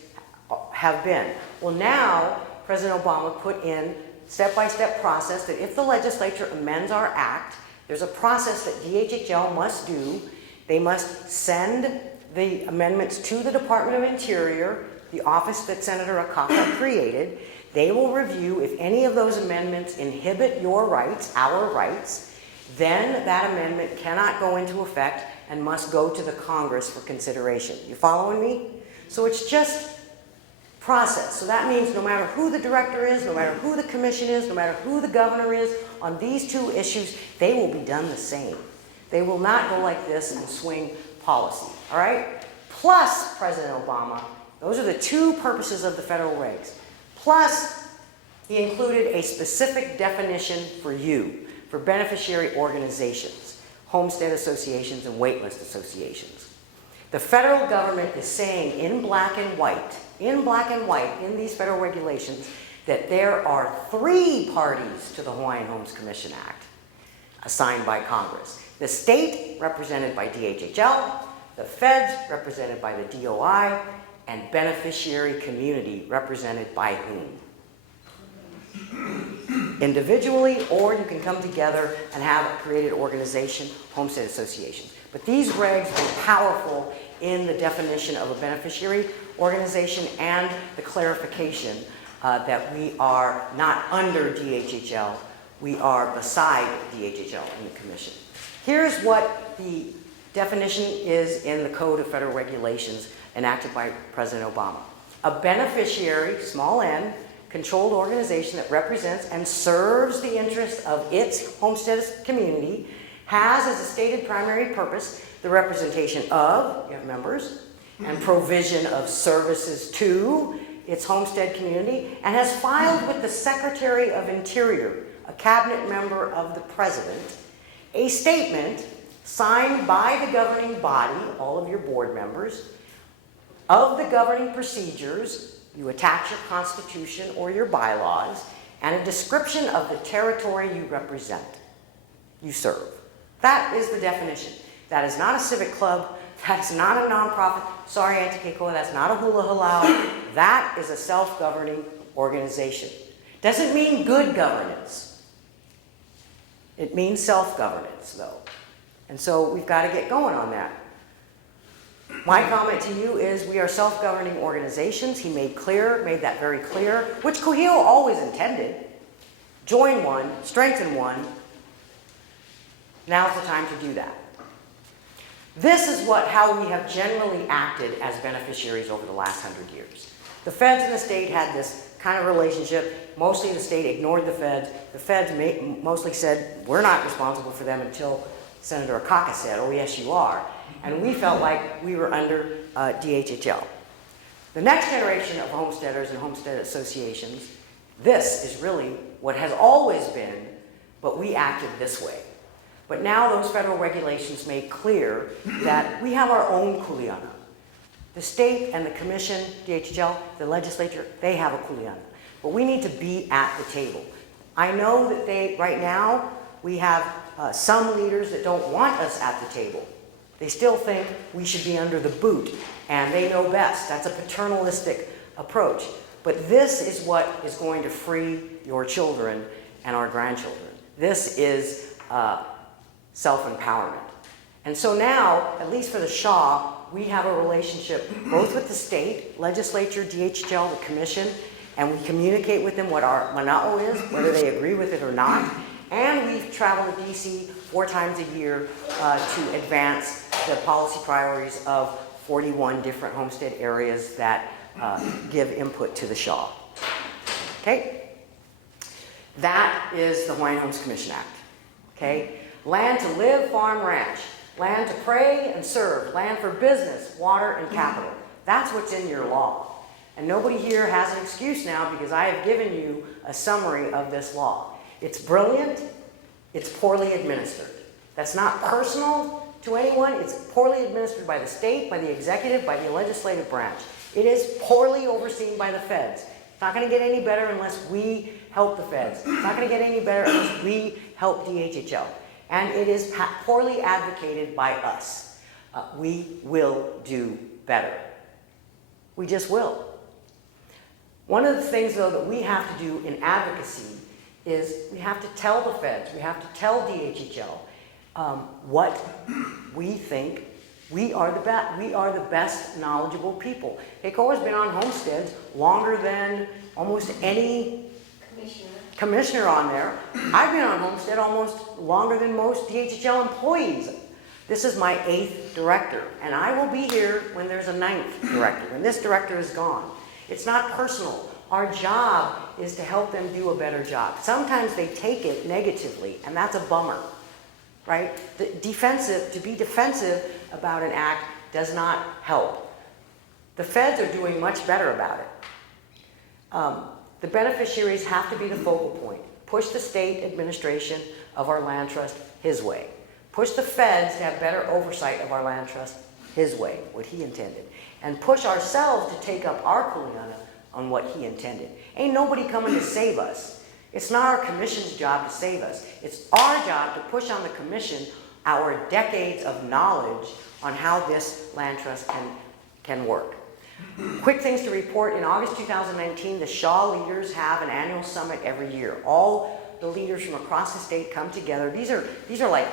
have been. Well, now, President Obama put in step-by-step process that if the legislature amends our act, there's a process that DHHL must do. They must send the amendments to the Department of Interior, the office that Senator Akaka created. They will review if any of those amendments inhibit your rights, our rights, then that amendment cannot go into effect and must go to the Congress for consideration. You following me? So it's just process. So that means no matter who the director is, no matter who the commission is, no matter who the governor is, on these 2 issues, they will be done the same. They will not go like this and swing policy, all right? Plus, President Obama, those are the 2 purposes of the federal regs. Plus, he included a specific definition for you, for beneficiary organizations, homestead associations, and waitlist associations. The federal government is saying in black and white in these federal regulations that there are 3 parties to the Hawaiian Homes Commission Act assigned by Congress. The state, represented by DHHL, the feds, represented by the DOI, and beneficiary community, represented by whom? Individually, or you can come together and have a created organization, homestead associations. But these regs are powerful in the definition of a beneficiary organization and the clarification that we are not under DHHL, we are beside DHHL in the commission. Here's what the definition is in the Code of Federal Regulations enacted by President Obama. A beneficiary, small n, controlled organization that represents and serves the interests of its homestead community has as a stated primary purpose the representation of, you have members, and provision of services to its homestead community, and has filed with the Secretary of Interior, a cabinet member of the President, a statement signed by the governing body, all of your board members, of the governing procedures, you attach your constitution or your bylaws, and a description of the territory you represent, you serve. That is the definition. That is not a civic club. That's not a nonprofit. Sorry, Auntie Keikoa, that's not a hula halau. That is a self-governing organization. Doesn't mean good governance. It means self-governance, though. And so we've got to get going on that. My comment to you is we are self-governing organizations. He made that very clear, which Kuhio always intended. Join one, strengthen one. Now's the time to do that. This is how we have generally acted as beneficiaries over the last 100 years. The feds and the state had this kind of relationship. Mostly the state ignored the feds. The feds mostly said, we're not responsible for them until Senator HIICA said, oh yes you are. And we felt like we were under DHHL. The next generation of homesteaders and homestead associations, this is really what has always been, but we acted this way. But now those federal regulations make clear that we have our own kuleana. The state and the commission, DHHL, the legislature, they have a kuleana. But we need to be at the table. I know that right now, we have some leaders that don't want us at the table. They still think we should be under the boot, and they know best. That's a paternalistic approach. But this is what is going to free your children and our grandchildren. This is self-empowerment. And so now, at least for the Shaw, we have a relationship both with the state, legislature, DHHL, the commission, and we communicate with them what our mana'o is, whether they agree with it or not. And we've traveled to DC 4 times a year to advance the policy priorities of 41 different homestead areas that give input to the Shaw. Okay? That is the Hawaiian Homes Commission Act. Okay? Land to live, farm, ranch. Land to pray and serve. Land for business, water, and capital. That's what's in your law. And nobody here has an excuse now because I have given you a summary of this law. It's brilliant. It's poorly administered. That's not personal to anyone. It's poorly administered by the state, by the executive, by the legislative branch. It is poorly overseen by the feds. It's not going to get any better unless we help the feds. It's not going to get any better unless we help DHHL. And it is poorly advocated by us. We will do better. We just will. One of the things, though, that we have to do in advocacy is we have to tell the feds, we have to tell DHHL what we think. We are the best knowledgeable people. HIICA has been on homesteads longer than almost any commissioner on there. I've been on homestead almost longer than most DHHL employees. This is my 8th director, and I will be here when there's a 9th director, when this director is gone. It's not personal. Our job is to help them do a better job. Sometimes they take it negatively, and that's a bummer, right? To be defensive about an act does not help. The feds are doing much better about it. The beneficiaries have to be the focal point. Push the state administration of our land trust his way. Push the feds to have better oversight of our land trust his way, what he intended. And push ourselves to take up our kuleana on what he intended. Ain't nobody coming to save us. It's not our commission's job to save us. It's our job to push on the commission our decades of knowledge on how this land trust can work. Quick things to report. In August 2019, the Shaw leaders have an annual summit every year. All the leaders from across the state come together. These are like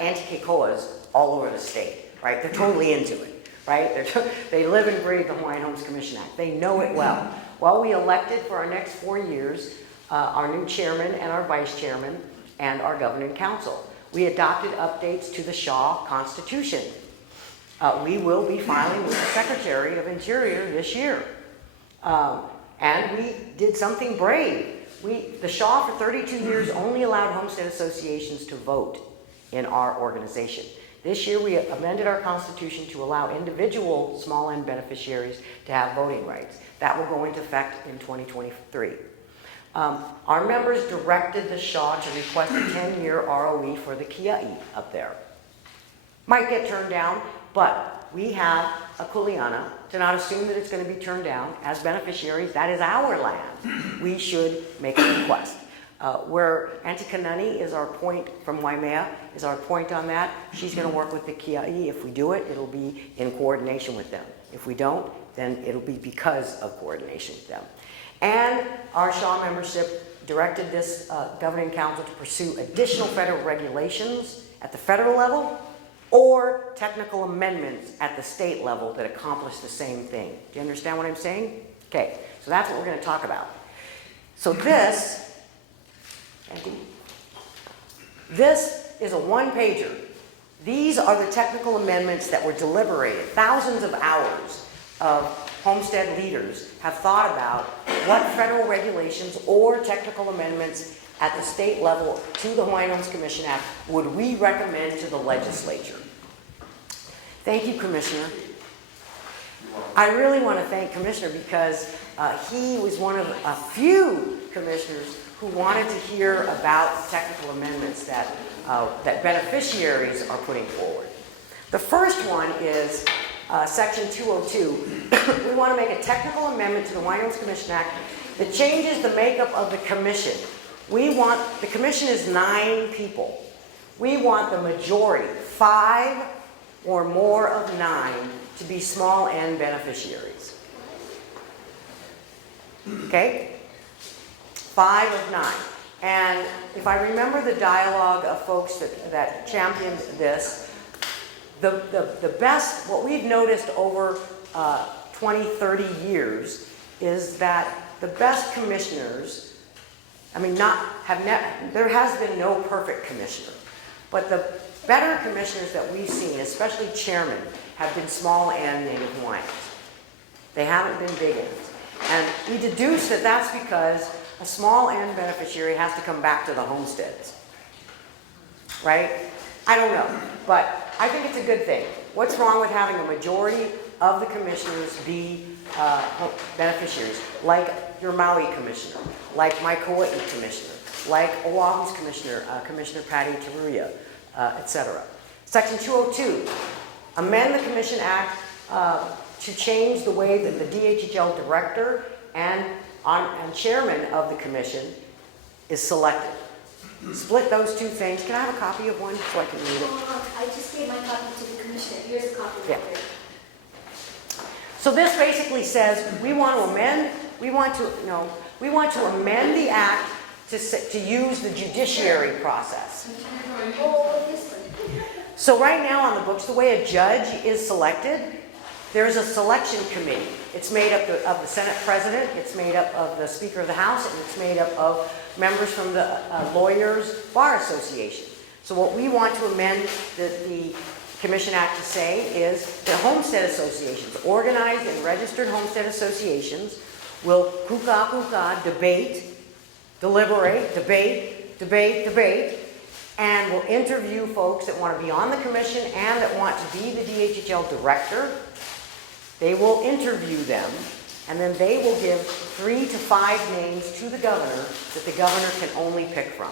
anti-keikoas all over the state, right? They're totally into it, right? They live and breathe the Hawaiian Homes Commission Act. They know it well. Well, we elected for our next 4 years our new chairman and our vice chairman and our governing council. We adopted updates to the Shaw Constitution. We will be filing with the Secretary of Interior this year. And we did something brave. The Shaw for 32 years only allowed homestead associations to vote in our organization. This year we amended our Constitution to allow individual small end beneficiaries to have voting rights. That will go into effect in 2023. Our members directed the Shaw to request a 10-year ROE for the Kia'i up there. Might get turned down, but we have a kuleana to not assume that it's going to be turned down. As beneficiaries, that is our land. We should make a request. Where Auntie Kanani is our point from Waimea, is our point on that. She's going to work with the Kia'i. If we do it, it'll be in coordination with them. If we don't, then it'll be because of coordination with them. And our Shaw membership directed this governing council to pursue additional federal regulations at the federal level or technical amendments at the state level that accomplish the same thing. Do you understand what I'm saying? Okay, so that's what we're going to talk about. So this is a one-pager. These are the technical amendments that were deliberated. Thousands of hours of homestead leaders have thought about what federal regulations or technical amendments at the state level to the Hawaiian Homes Commission Act would we recommend to the legislature. Thank you, Commissioner. I really want to thank Commissioner because he was one of a few commissioners who wanted to hear about technical amendments that, that beneficiaries are putting forward. The first one is Section 202. We want to make a technical amendment to the Hawaiian Homes Commission Act that changes the makeup of the commission. The commission is 9 people. We want the majority, 5 or more of 9, to be small end beneficiaries. Okay? 5 of 9. And if I remember the dialogue of folks that championed this, the best, what we've noticed over 20, 30 years is that the best commissioners, there has been no perfect commissioner, but the better commissioners that we've seen, especially chairmen, have been small and Native Hawaiians. They haven't been big ends. And we deduce that that's because a small end beneficiary has to come back to the homesteads. Right? I don't know, but I think it's a good thing. What's wrong with having a majority of the commissioners be beneficiaries, like your Maui commissioner, like my Kauai commissioner, like Oahu's commissioner, Commissioner Patty Taruya, etc. Section 202, amend the Commission Act to change the way that the DHHL director and chairman of the commission is selected. Split those two things. Can I have a copy of one so I can read it? I just gave my copy to the commissioner. Here's a copy right there. So this basically says we want to amend the act to use the judiciary process. Oh, this one. So right now on the books, the way a judge is selected, there's a selection committee. It's made up of the Senate President, it's made up of the Speaker of the House, and it's made up of members from the Lawyers Bar Association. So what we want to amend the Commission Act to say is that homestead associations, organized and registered homestead associations, will HIICA debate, deliberate, debate, and will interview folks that want to be on the commission and that want to be the DHHL director. They will interview them, and then they will give 3 to 5 names to the governor that the governor can only pick from.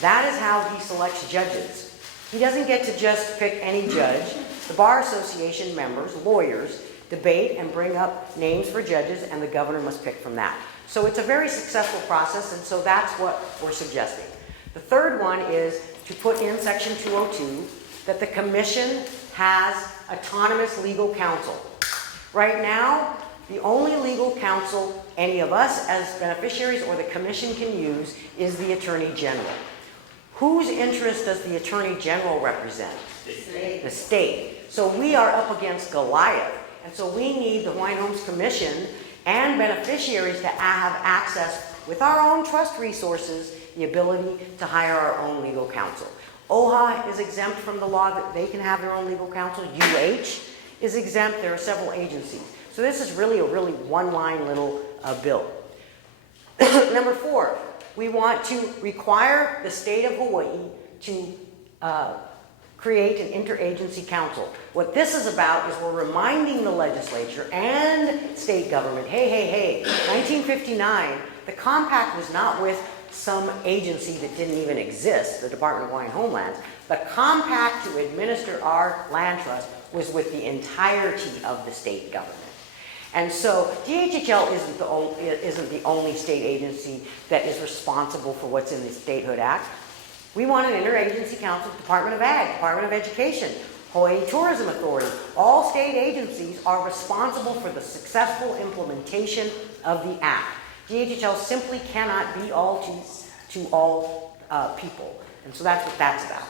That is how he selects judges. He doesn't get to just pick any judge. The Bar Association members, lawyers, debate and bring up names for judges, and the governor must pick from that. So it's a very successful process, and so that's what we're suggesting. The third one is to put in Section 202 that the commission has autonomous legal counsel. Right now, the only legal counsel any of us as beneficiaries or the commission can use is the Attorney General. Whose interest does the Attorney General represent? The state. So we are up against Goliath. And so we need the Hawaiian Homes Commission and beneficiaries to have access with our own trust resources, the ability to hire our own legal counsel. OHA is exempt from the law that they can have their own legal counsel. UH is exempt. There are several agencies. So this is really a one-line little bill. Number 4, we want to require the state of Hawaii to create an interagency council. What this is about is we're reminding the legislature and state government, hey, 1959, the compact was not with some agency that didn't even exist, the Department of Hawaiian Homelands. The compact to administer our land trust was with the entirety of the state government. And so DHHL isn't the only state agency that is responsible for what's in the Statehood Act. We want an interagency council, Department of Ag, Department of Education, Hawaii Tourism Authority. All state agencies are responsible for the successful implementation of the Act. DHHL simply cannot be all to all people. And so that's what that's about.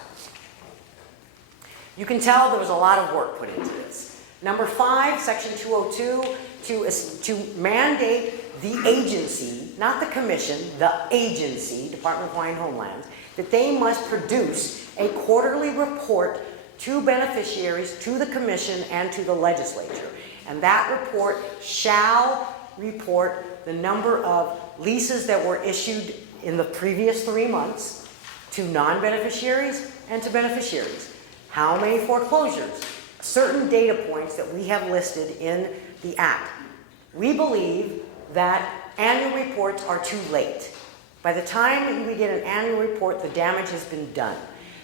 You can tell there was a lot of work put into this. Number 5, Section 202, to mandate the agency, not the commission, the agency, Department of Hawaiian Homelands, that they must produce a quarterly report to beneficiaries, to the commission, and to the legislature. And that report shall report the number of leases that were issued in the previous 3 months to non-beneficiaries and to beneficiaries. How many foreclosures? Certain data points that we have listed in the Act. We believe that annual reports are too late. By the time we get an annual report, the damage has been done.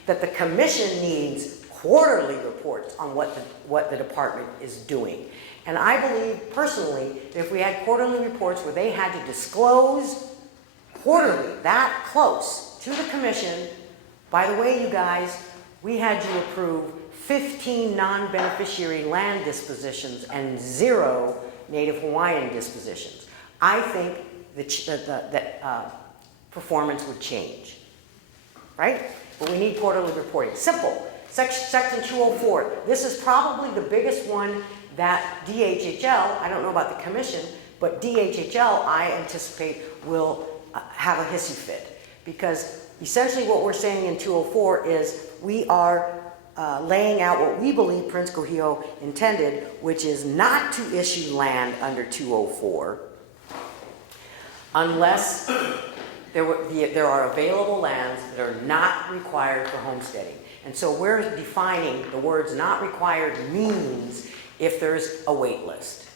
That the commission needs quarterly reports on what the department is doing. And I believe personally that if we had quarterly reports where they had to disclose quarterly, that close, to the commission, by the way, you guys, we had you approve 15 non-beneficiary land dispositions and 0 Native Hawaiian dispositions. I think that performance would change, right? But we need quarterly reporting. Simple. Section 204. This is probably the biggest one that DHHL, I don't know about the commission, but DHHL, I anticipate, will have a hissy fit. Because essentially what we're saying in 204 is we are laying out what we believe Prince Kohio intended, which is not to issue land under 204 unless there are available lands that are not required for homesteading. And so we're defining the words not required means if there's a wait list.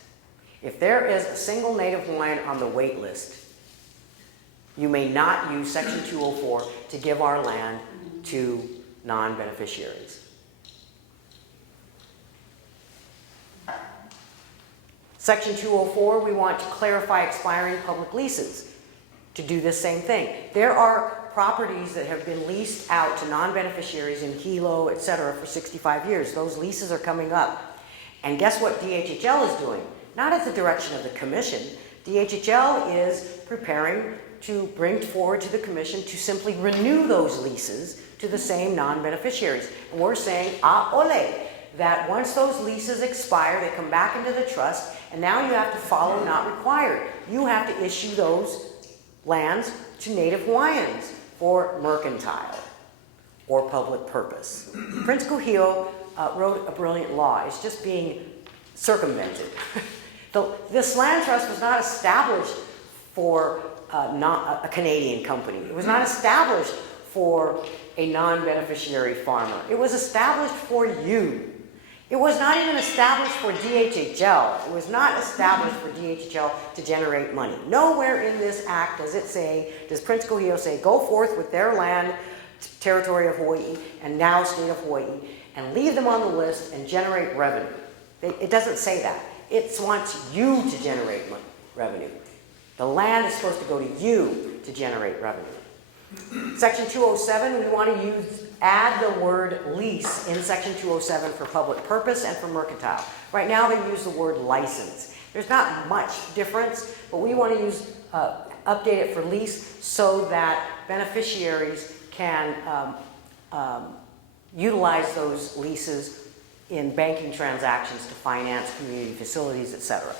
If there is a single Native Hawaiian on the wait list, you may not use Section 204 to give our land to non-beneficiaries. Section 204, we want to clarify expiring public leases to do this same thing. There are properties that have been leased out to non-beneficiaries in Hilo, etc. for 65 years. Those leases are coming up. And guess what DHHL is doing? Not at the direction of the commission. DHHL is preparing to bring forward to the commission to simply renew those leases to the same non-beneficiaries. And we're saying, ole, that once those leases expire, they come back into the trust, and now you have to follow not required. You have to issue those lands to Native Hawaiians for mercantile or public purpose. Prince Kohio wrote a brilliant law. It's just being circumvented. This land trust was not established for not a Canadian company. It was not established for a non-beneficiary farmer. It was established for you. It was not even established for DHHL. It was not established for DHHL to generate money. Nowhere in this act does Prince Kohio say, go forth with their land, territory of Hawaii, and now state of Hawaii, and leave them on the list and generate revenue. It doesn't say that. It wants you to generate revenue. The land is supposed to go to you to generate revenue. Section 207, we want to add the word lease in Section 207 for public purpose and for mercantile. Right now they use the word license. There's not much difference, but we want to update it for lease so that beneficiaries can utilize those leases in banking transactions to finance community facilities, etc.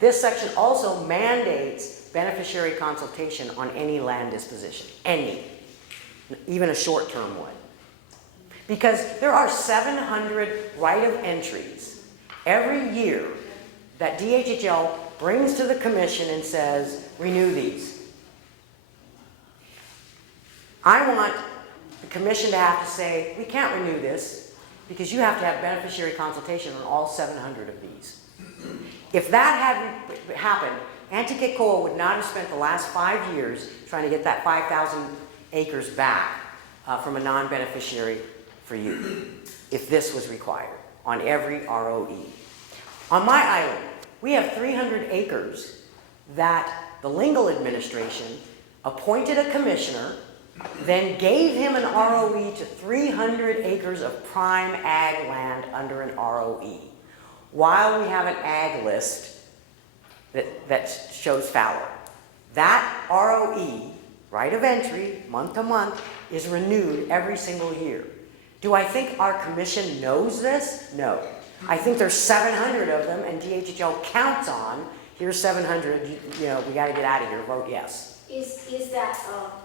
This section also mandates beneficiary consultation on any land disposition, any, even a short-term one. Because there are 700 right of entries every year that DHHL brings to the commission and says, renew these. I want the commission to have to say, we can't renew this because you have to have beneficiary consultation on all 700 of these. If that had happened, Auntie Kekoa would not have spent the last 5 years trying to get that 5,000 acres back from a non-beneficiary for you, if this was required on every ROE. On my island, we have 300 acres that the Lingle administration appointed a commissioner, then gave him an ROE to 300 acres of prime ag land under an ROE, while we have an ag list that shows fallow. That ROE, right of entry, month to month, is renewed every single year. Do I think our commission knows this? No. I think there's 700 of them, and DHHL counts on, here's 700, you know, we got to get out of here, vote yes. Is that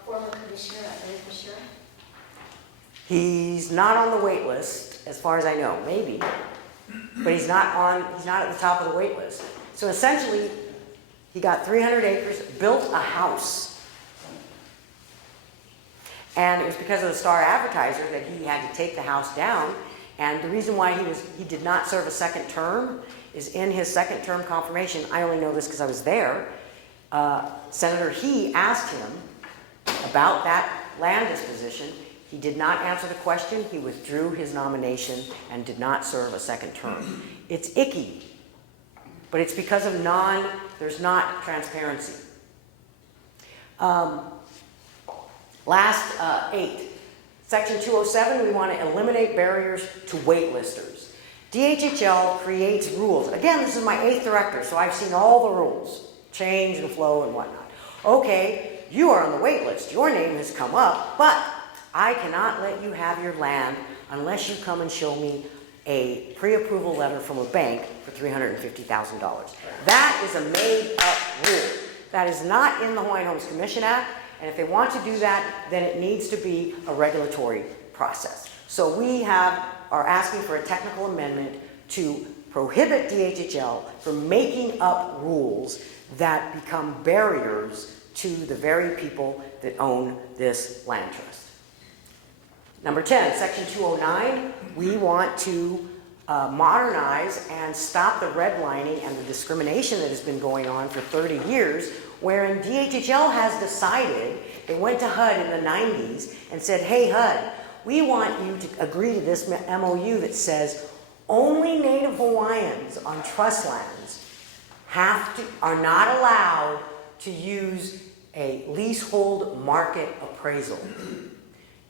former commissioner a beneficiary? He's not on the wait list, as far as I know, maybe, but he's not at the top of the wait list. So essentially, he got 300 acres, built a house. And it was because of the Star Advertiser that he had to take the house down. And the reason why he did not serve a second term is in his second term confirmation. I only know this because I was there. Senator He asked him about that land disposition. He did not answer the question. He withdrew his nomination and did not serve a second term. It's icky, but it's because of there's not transparency. Last 8, Section 207, we want to eliminate barriers to waitlisters. DHHL creates rules. Again, this is my 8th director, so I've seen all the rules, change and flow and whatnot. Okay, you are on the wait list. Your name has come up, but I cannot let you have your land unless you come and show me a pre-approval letter from a bank for $350,000. That is a made-up rule. That is not in the Hawaiian Homes Commission Act, and if they want to do that, then it needs to be a regulatory process. So we are asking for a technical amendment to prohibit DHHL from making up rules that become barriers to the very people that own this land trust. Number 10, Section 209, we want to modernize and stop the redlining and the discrimination that has been going on for 30 years, wherein DHHL has decided, they went to HUD in the 90s and said, hey HUD, we want you to agree to this MOU that says only Native Hawaiians on trust lands are not allowed to use a leasehold market appraisal.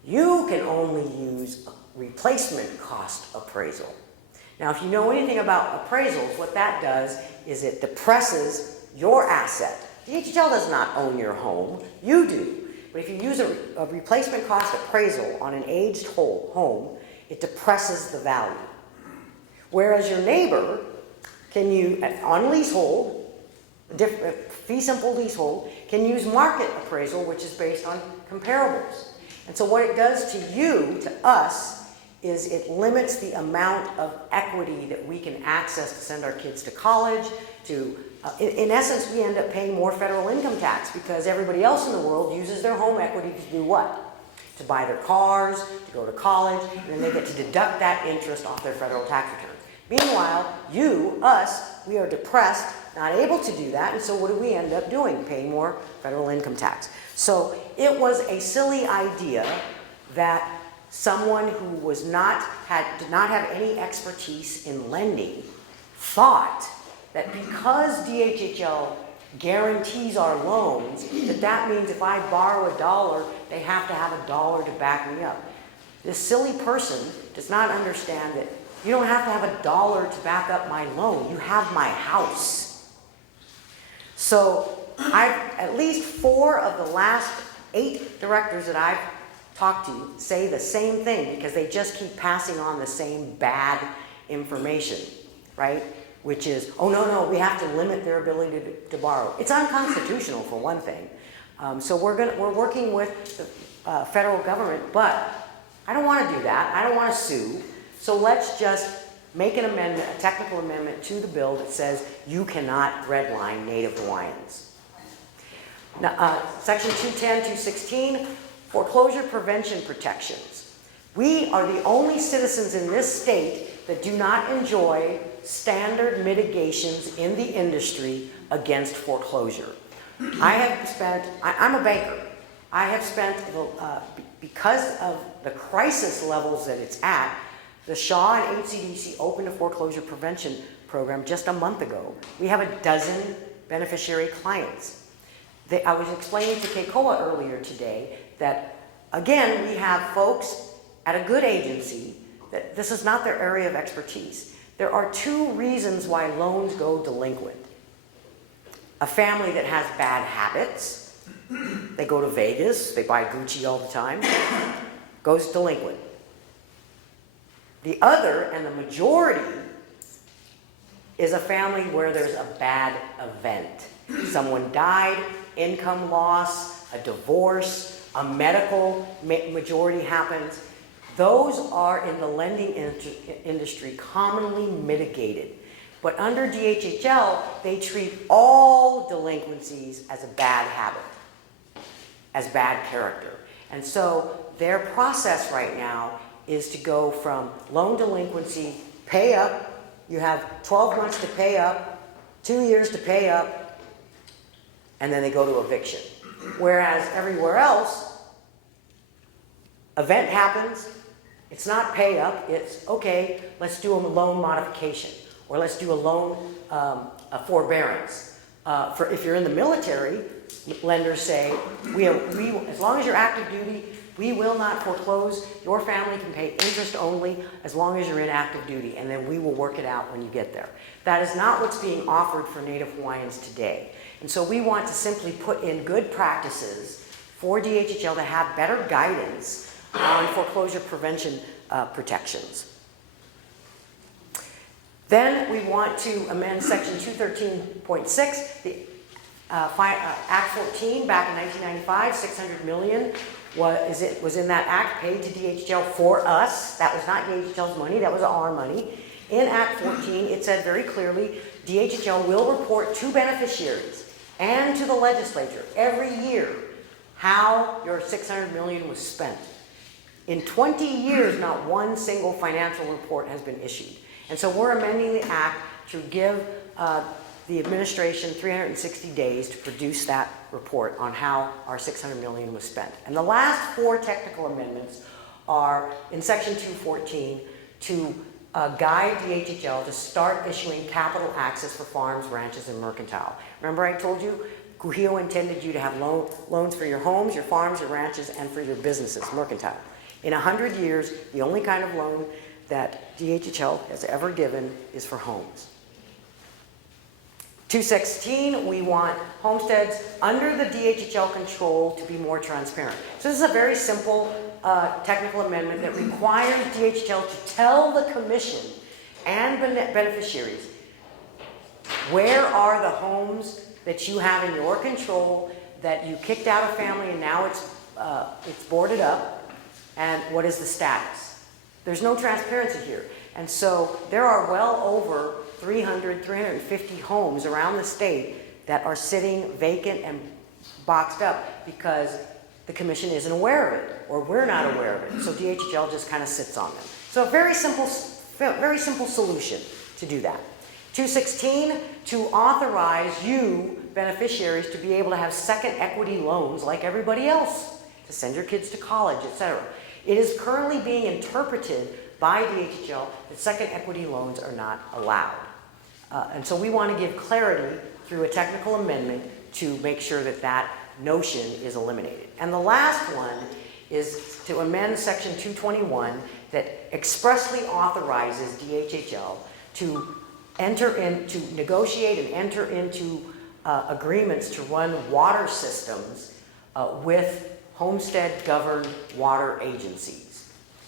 You can only use replacement cost appraisal. Now, if you know anything about appraisals, what that does is it depresses your asset. DHHL does not own your home, you do. But if you use a replacement cost appraisal on an aged home, it depresses the value. Whereas your neighbor can use, on leasehold, fee simple leasehold, can use market appraisal, which is based on comparables. And so what it does to you, to us, is it limits the amount of equity that we can access to send our kids to college, in essence, we end up paying more federal income tax because everybody else in the world uses their home equity to do what? To buy their cars, to go to college, and then they get to deduct that interest off their federal tax return. Meanwhile, we are depressed, not able to do that, and so what do we end up doing? Paying more federal income tax. So it was a silly idea that someone who did not have any expertise in lending thought that because DHHL guarantees our loans, that means if I borrow $1, they have to have $1 to back me up. This silly person does not understand that you don't have to have $1 to back up my loan. You have my house. So at least 4 of the last 8 directors that I've talked to say the same thing because they just keep passing on the same bad information, right? Which is, oh no, we have to limit their ability to borrow. It's unconstitutional for one thing. So we're working with the federal government, but I don't want to do that. I don't want to sue. So let's just make an amendment, a technical amendment to the bill that says you cannot redline Native Hawaiians. Now, Section 210, 216, foreclosure prevention protections. We are the only citizens in this state that do not enjoy standard mitigations in the industry against foreclosure. I'm a banker. I have spent, because of the crisis levels that it's at, the Shaw and HCDC opened a foreclosure prevention program just a month ago. We have 12 beneficiary clients. I was explaining to Keikoa earlier today that, again, we have folks at a good agency that this is not their area of expertise. There are 2 reasons why loans go delinquent. A family that has bad habits, they go to Vegas, they buy Gucci all the time, goes delinquent. The other, and the majority, is a family where there's a bad event. Someone died, income loss, a divorce, a medical majority happens. Those are in the lending industry commonly mitigated. But under DHHL, they treat all delinquencies as a bad habit, as bad character. And so their process right now is to go from loan delinquency, pay up, you have 12 months to pay up, 2 years to pay up, and then they go to eviction. Whereas everywhere else, event happens, it's not pay up, it's okay, let's do a loan modification, or let's do a loan a forbearance. If you're in the military, lenders say, as long as you're active duty, we will not foreclose. Your family can pay interest only as long as you're in active duty, and then we will work it out when you get there. That is not what's being offered for Native Hawaiians today. And so we want to simply put in good practices for DHHL to have better guidance on foreclosure prevention protections. Then we want to amend Section 213.6, the Act 14 back in 1995, $600 million was in that act paid to DHHL for us. That was not DHHL's money, that was our money. In Act 14, it said very clearly, DHHL will report to beneficiaries and to the legislature every year how your $600 million was spent. In 20 years, not one single financial report has been issued. And so we're amending the act to give the administration 360 days to produce that report on how our $600 million was spent. And the last 4 technical amendments are in Section 214 to guide DHHL to start issuing capital access for farms, ranches, and mercantile. Remember I told you, Kuhio intended you to have loans for your homes, your farms, your ranches, and for your businesses, mercantile. In 100 years, the only kind of loan that DHHL has ever given is for homes. 216, we want homesteads under the DHHL control to be more transparent. So this is a very simple technical amendment that requires DHHL to tell the commission and beneficiaries where are the homes that you have in your control that you kicked out a family and now it's boarded up, and what is the status. There's no transparency here. And so there are well over 350 homes around the state that are sitting vacant and boxed up because the commission isn't aware of it, or we're not aware of it. So DHHL just kind of sits on them. So a very simple solution to do that. 216, to authorize you, beneficiaries, to be able to have second equity loans like everybody else, to send your kids to college, etc. It is currently being interpreted by DHHL that second equity loans are not allowed. And so we want to give clarity through a technical amendment to make sure that that notion is eliminated. And the last one is to amend Section 221 that expressly authorizes DHHL to negotiate and enter into agreements to run water systems with homestead-governed water agencies.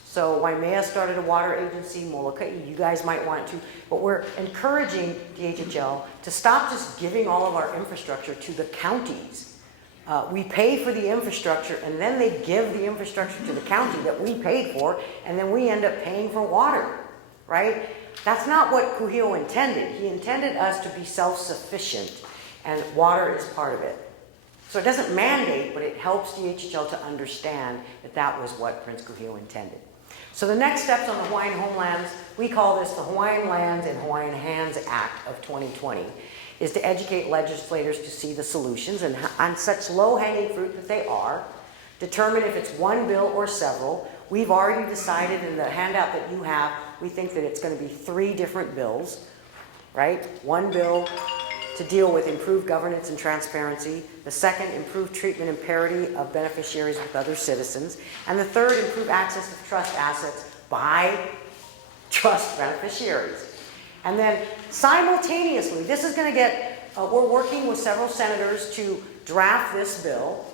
So Waimea started a water agency, Molokai, you guys might want to, but we're encouraging DHHL to stop just giving all of our infrastructure to the counties. We pay for the infrastructure, and then they give the infrastructure to the county that we paid for, and then we end up paying for water, right? That's not what Kuhio intended. He intended us to be self-sufficient, and water is part of it. So it doesn't mandate, but it helps DHHL to understand that that was what Prince Kuhio intended. So the next steps on the Hawaiian homelands, we call this the Hawaiian Lands and Hawaiian Hands Act of 2020, is to educate legislators to see the solutions and on such low-hanging fruit that they are, determine if it's one bill or several. We've already decided in the handout that you have, we think that it's going to be 3 different bills, right? One bill to deal with improved governance and transparency. The second, improved treatment and parity of beneficiaries with other citizens. And the third, improved access to trust assets by trust beneficiaries. And then simultaneously, this is going to get we're working with several senators to draft this bill.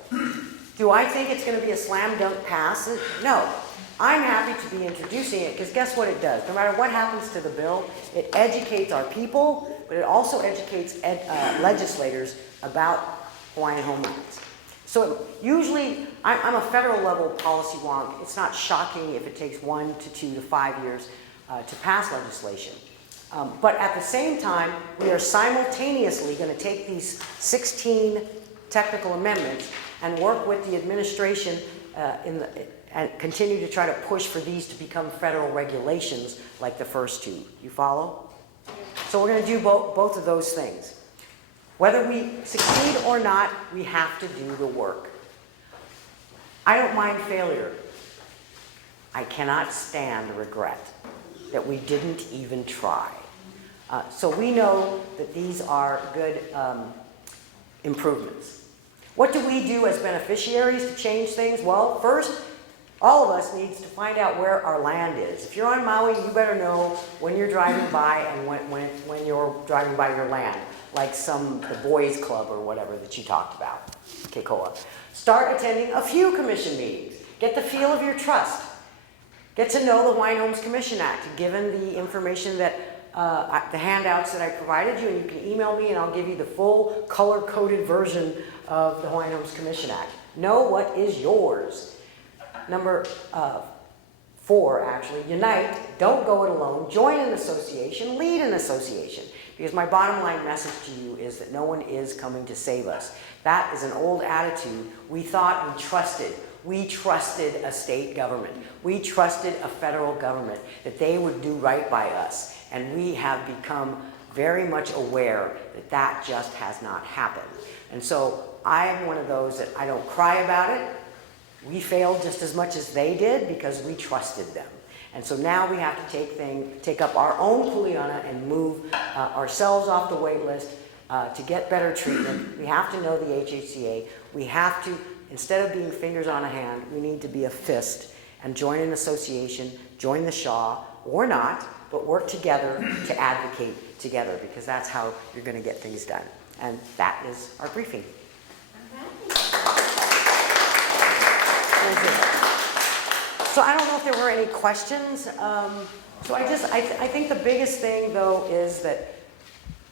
Do I think it's going to be a slam dunk pass? No. I'm happy to be introducing it because guess what it does? No matter what happens to the bill, it educates our people, but it also educates legislators about Hawaiian homelands. So usually, I'm a federal level policy wonk. It's not shocking if it takes 1 to 2 to 5 years to pass legislation. But at the same time, we are simultaneously going to take these 16 technical amendments and work with the administration and continue to try to push for these to become federal regulations like the first two. You follow? So we're going to do both of those things. Whether we succeed or not, we have to do the work. I don't mind failure. I cannot stand the regret that we didn't even try. So we know that these are good improvements. What do we do as beneficiaries to change things? Well, first, all of us needs to find out where our land is. If you're on Maui, you better know when you're driving by and when you're driving by your land, like the boys club or whatever that you talked about, Keikoa. Start attending a few commission meetings. Get the feel of your trust. Get to know the Hawaiian Homes Commission Act, given the information that the handouts that I provided you, and you can email me and I'll give you the full color-coded version of the Hawaiian Homes Commission Act. Know what is yours. Number 4, actually, unite, don't go it alone, join an association, lead an association. Because my bottom line message to you is that no one is coming to save us. That is an old attitude. We thought we trusted. We trusted a state government. We trusted a federal government, that they would do right by us. And we have become very much aware that that just has not happened. And so I'm one of those that I don't cry about it. We failed just as much as they did because we trusted them. And so now we have to take up our own kuleana and move ourselves off the wait list to get better treatment. We have to know the HHCA. We have to, instead of being fingers on a hand, we need to be a fist and join an association, join the SHA, or not, but work together to advocate together, because that's how you're going to get things done. And that is our briefing. So I don't know if there were any questions. So I think the biggest thing, though, is that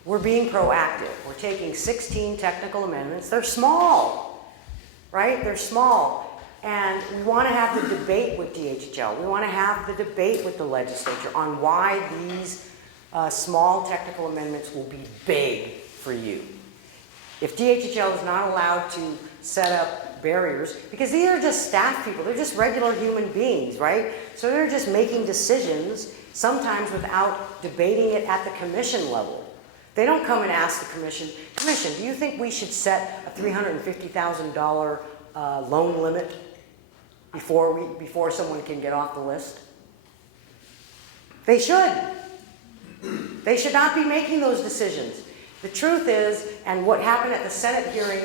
we're being proactive. We're taking 16 technical amendments. They're small, right? They're small. And we want to have the debate with DHHL. We want to have the debate with the legislature on why these small technical amendments will be big for you. If DHHL is not allowed to set up barriers, because these are just staff people, they're just regular human beings, right? So they're just making decisions, sometimes without debating it at the commission level. They don't come and ask the commission, do you think we should set a $350,000 loan limit before someone can get off the list? They should. They should not be making those decisions. The truth is, and what happened at the Senate hearing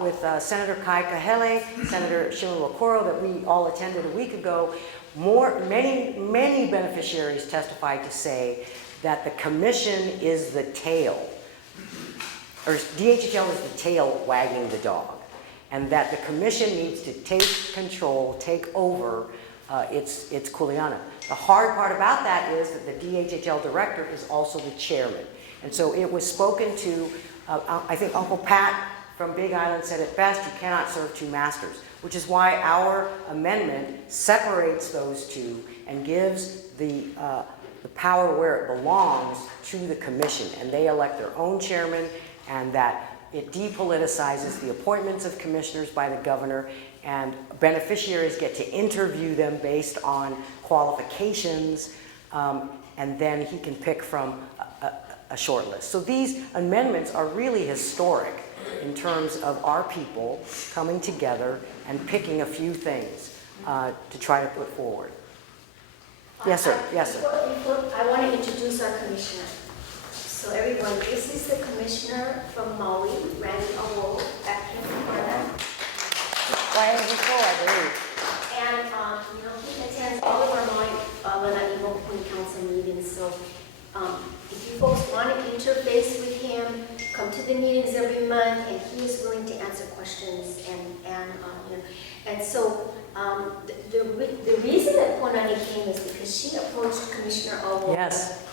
with Senator HIICA, Senator Shimon Wakoro, that we all attended a week ago, many beneficiaries testified to say that the commission is the tail, or DHHL is the tail wagging the dog, and that the commission needs to take control, take over its kuleana. The hard part about that is that the DHHL director is also the chairman. And so it was spoken to, I think Uncle Pat from Big Island said it best, you cannot serve two masters, which is why our amendment separates those two and gives the power where it belongs to the commission. And they elect their own chairman, and that it depoliticizes the appointments of commissioners by the governor, and beneficiaries get to interview them based on qualifications, and then he can pick from a short list. So these amendments are really historic in terms of our people coming together and picking a few things to try to put forward. Yes, sir. Yes, sir. I want to introduce our commissioner. So everyone, this is the commissioner from Maui, Randy Awo, back here from Florida. Before, I believe. And he attends all of our Maui Lanai Mokupuni Council meetings. So if you folks want to interface with him, come to the meetings every month, and he is willing to answer questions, you know, and so the reason that Ponani came is because she approached Commissioner Owo Yes.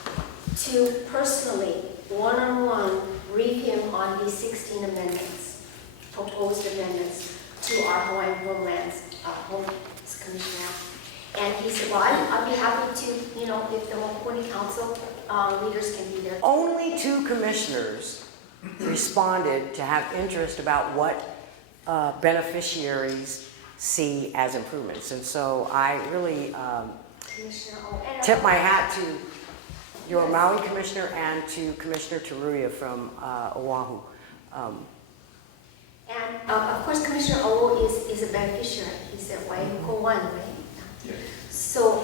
to personally, one-on-one, brief him on these 16 amendments, proposed amendments to our Hawaiian Homelands Commissioner. And he said, well, I'd be happy to, you know, if the Mokupuni Council leaders can be there. Only 2 commissioners responded to have interest about what beneficiaries see as improvements. And so I really Commissioner Owo. tip my hat to your Maui commissioner and to Commissioner Teruya from Oahu. And of course, Commissioner Owo is a beneficiary. He's a Waiuko 1, right? Yes. So,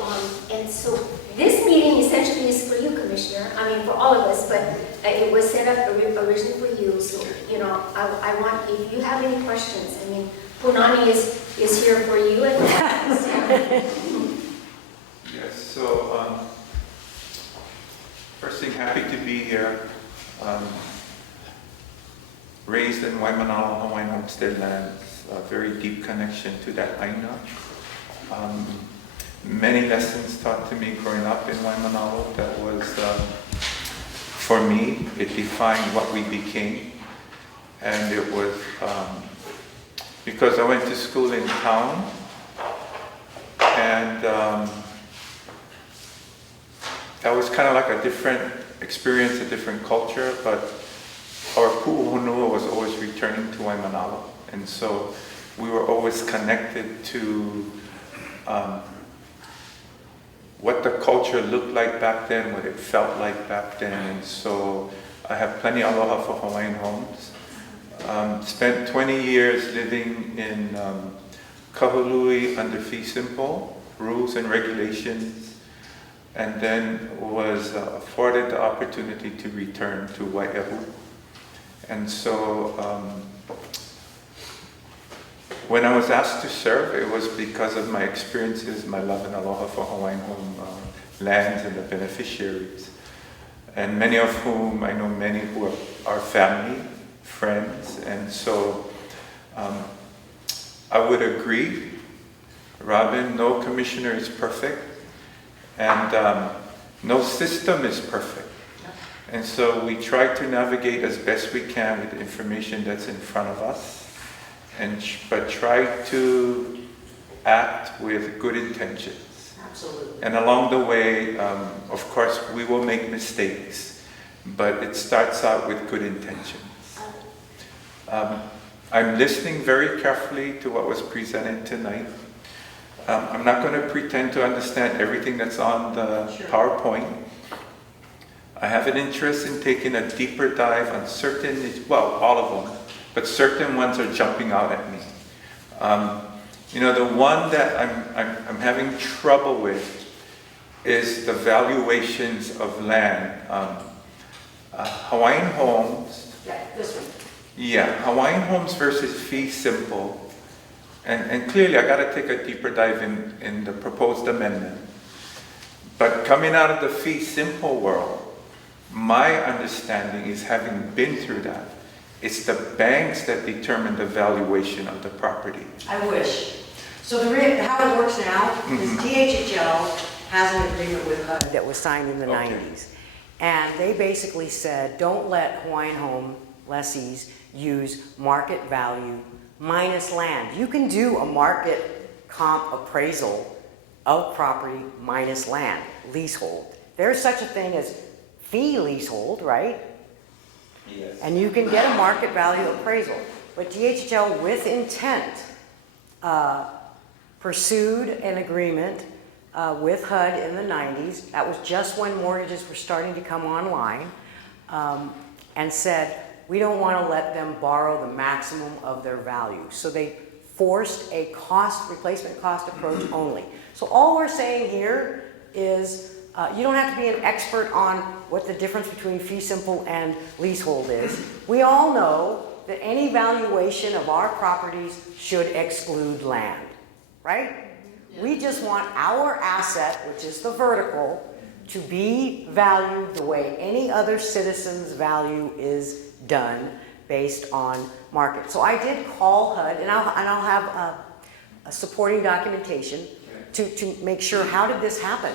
and so this meeting essentially is for you, Commissioner. I mean, for all of us, but it was set up originally for you. So, you know, I want, if you have any questions, I mean, Punani is here for you. And Yes, so first thing, happy to be here. Raised in Waimanalo, Hawaiian homestead lands, a very deep connection to that aina. Many lessons taught to me growing up in Waimanalo that was, for me, it defined what we became. And it was because I went to school in town, and that was kind of like a different experience, a different culture, but our pu'uhonua was always returning to Waimanalo. And so we were always connected to what the culture looked like back then, what it felt like back then. And so I have plenty of aloha for Hawaiian homes. Spent 20 years living in Kahului under fee simple, rules and regulations, and then was afforded the opportunity to return to Wai'ehu. And so when I was asked to serve, it was because of my experiences, my love and aloha for Hawaiian home lands and the beneficiaries. And many of whom, I know many who are family, friends, and so I would agree, Robin, no commissioner is perfect, and no system is perfect. And so we try to navigate as best we can with the information that's in front of us, but try to act with good intentions. Absolutely. And along the way, of course, we will make mistakes, but it starts out with good intentions. I'm listening very carefully to what was presented tonight. I'm not going to pretend to understand everything that's on the PowerPoint. I have an interest in taking a deeper dive on certain, well, all of them, but certain ones are jumping out at me. You know, the one that I'm having trouble with is the valuations of land. Hawaiian homes. Yeah, this one. Yeah, Hawaiian homes versus fee simple. And clearly I got to take a deeper dive in the proposed amendment. But coming out of the fee simple world, my understanding is, having been through that, it's the banks that determine the valuation of the property. I wish. So how it works now is THHL has an agreement with HUD that was signed in the 90s. And they basically said, don't let Hawaiian home lessees use market value minus land. You can do a market comp appraisal of property minus land, leasehold. There's such a thing as fee leasehold, right? Yes. And you can get a market value appraisal. But DHL, with intent, pursued an agreement with HUD in the 90s. That was just when mortgages were starting to come online, and said, we don't want to let them borrow the maximum of their value. So they forced a replacement cost approach only. So all we're saying here is, you don't have to be an expert on what the difference between fee simple and leasehold is. We all know that any valuation of our properties should exclude land, right? Yeah. We just want our asset, which is the vertical, to be valued the way any other citizen's value is done based on market. So I did call HUD, and I'll have a supporting documentation to make sure how did this happen.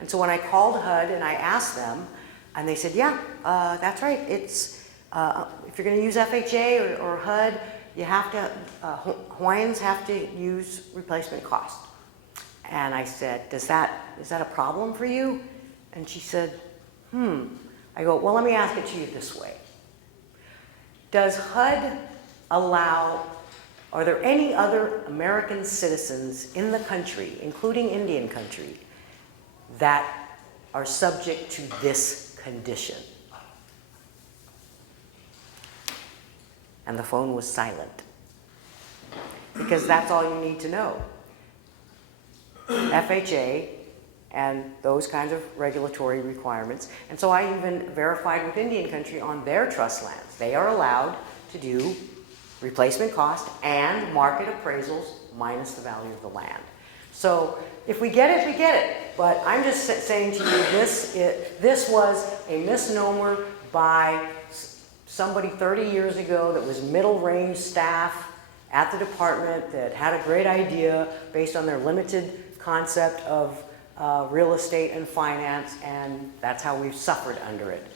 And so when I called HUD and I asked them, and they said, yeah, that's right. It's if you're going to use FHA or HUD, you have to Hawaiians have to use replacement cost. And I said, is that a problem for you? And she said, I go, well, let me ask it to you this way. Does HUD allow, are there any other American citizens in the country, including Indian country, that are subject to this condition? And the phone was silent. Because that's all you need to know. FHA and those kinds of regulatory requirements. And so I even verified with Indian country on their trust lands. They are allowed to do replacement cost and market appraisals minus the value of the land. So if we get it, we get it. But I'm just saying to you, this was a misnomer by somebody 30 years ago that was middle range staff at the department that had a great idea based on their limited concept of real estate and finance, and that's how we've suffered under it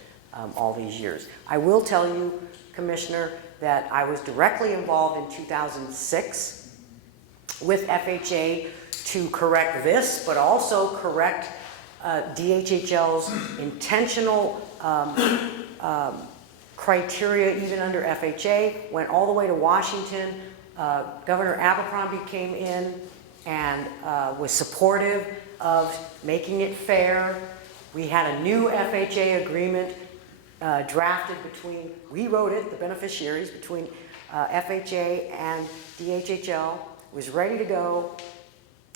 all these years. I will tell you, Commissioner, that I was directly involved in 2006 with FHA to correct this, but also correct DHHL's intentional criteria even under FHA, went all the way to Washington. Governor Abercrombie came in and was supportive of making it fair. We had a new FHA agreement drafted between, we wrote it, the beneficiaries, between FHA and DHHL. It was ready to go.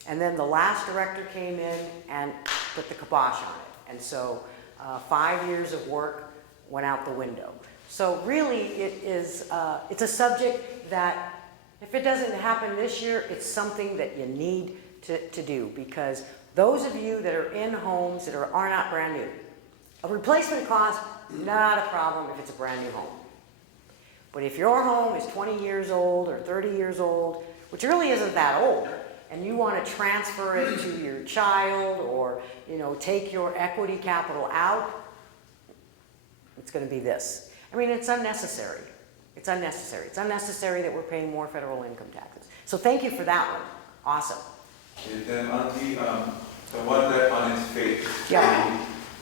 And then the last director came in and put the kibosh on it. And so 5 years of work went out the window. So really it's a subject that if it doesn't happen this year, it's something that you need to do, because those of you that are in homes that are not brand new, a replacement cost, not a problem if it's a brand new home. But if your home is 20 years old or 30 years old, which really isn't that old, and you want to transfer it to your child or, take your equity capital out, it's going to be this. I mean, it's unnecessary. It's unnecessary. It's unnecessary that we're paying more federal income taxes. So thank you for that one. Awesome. And then on the one that on its face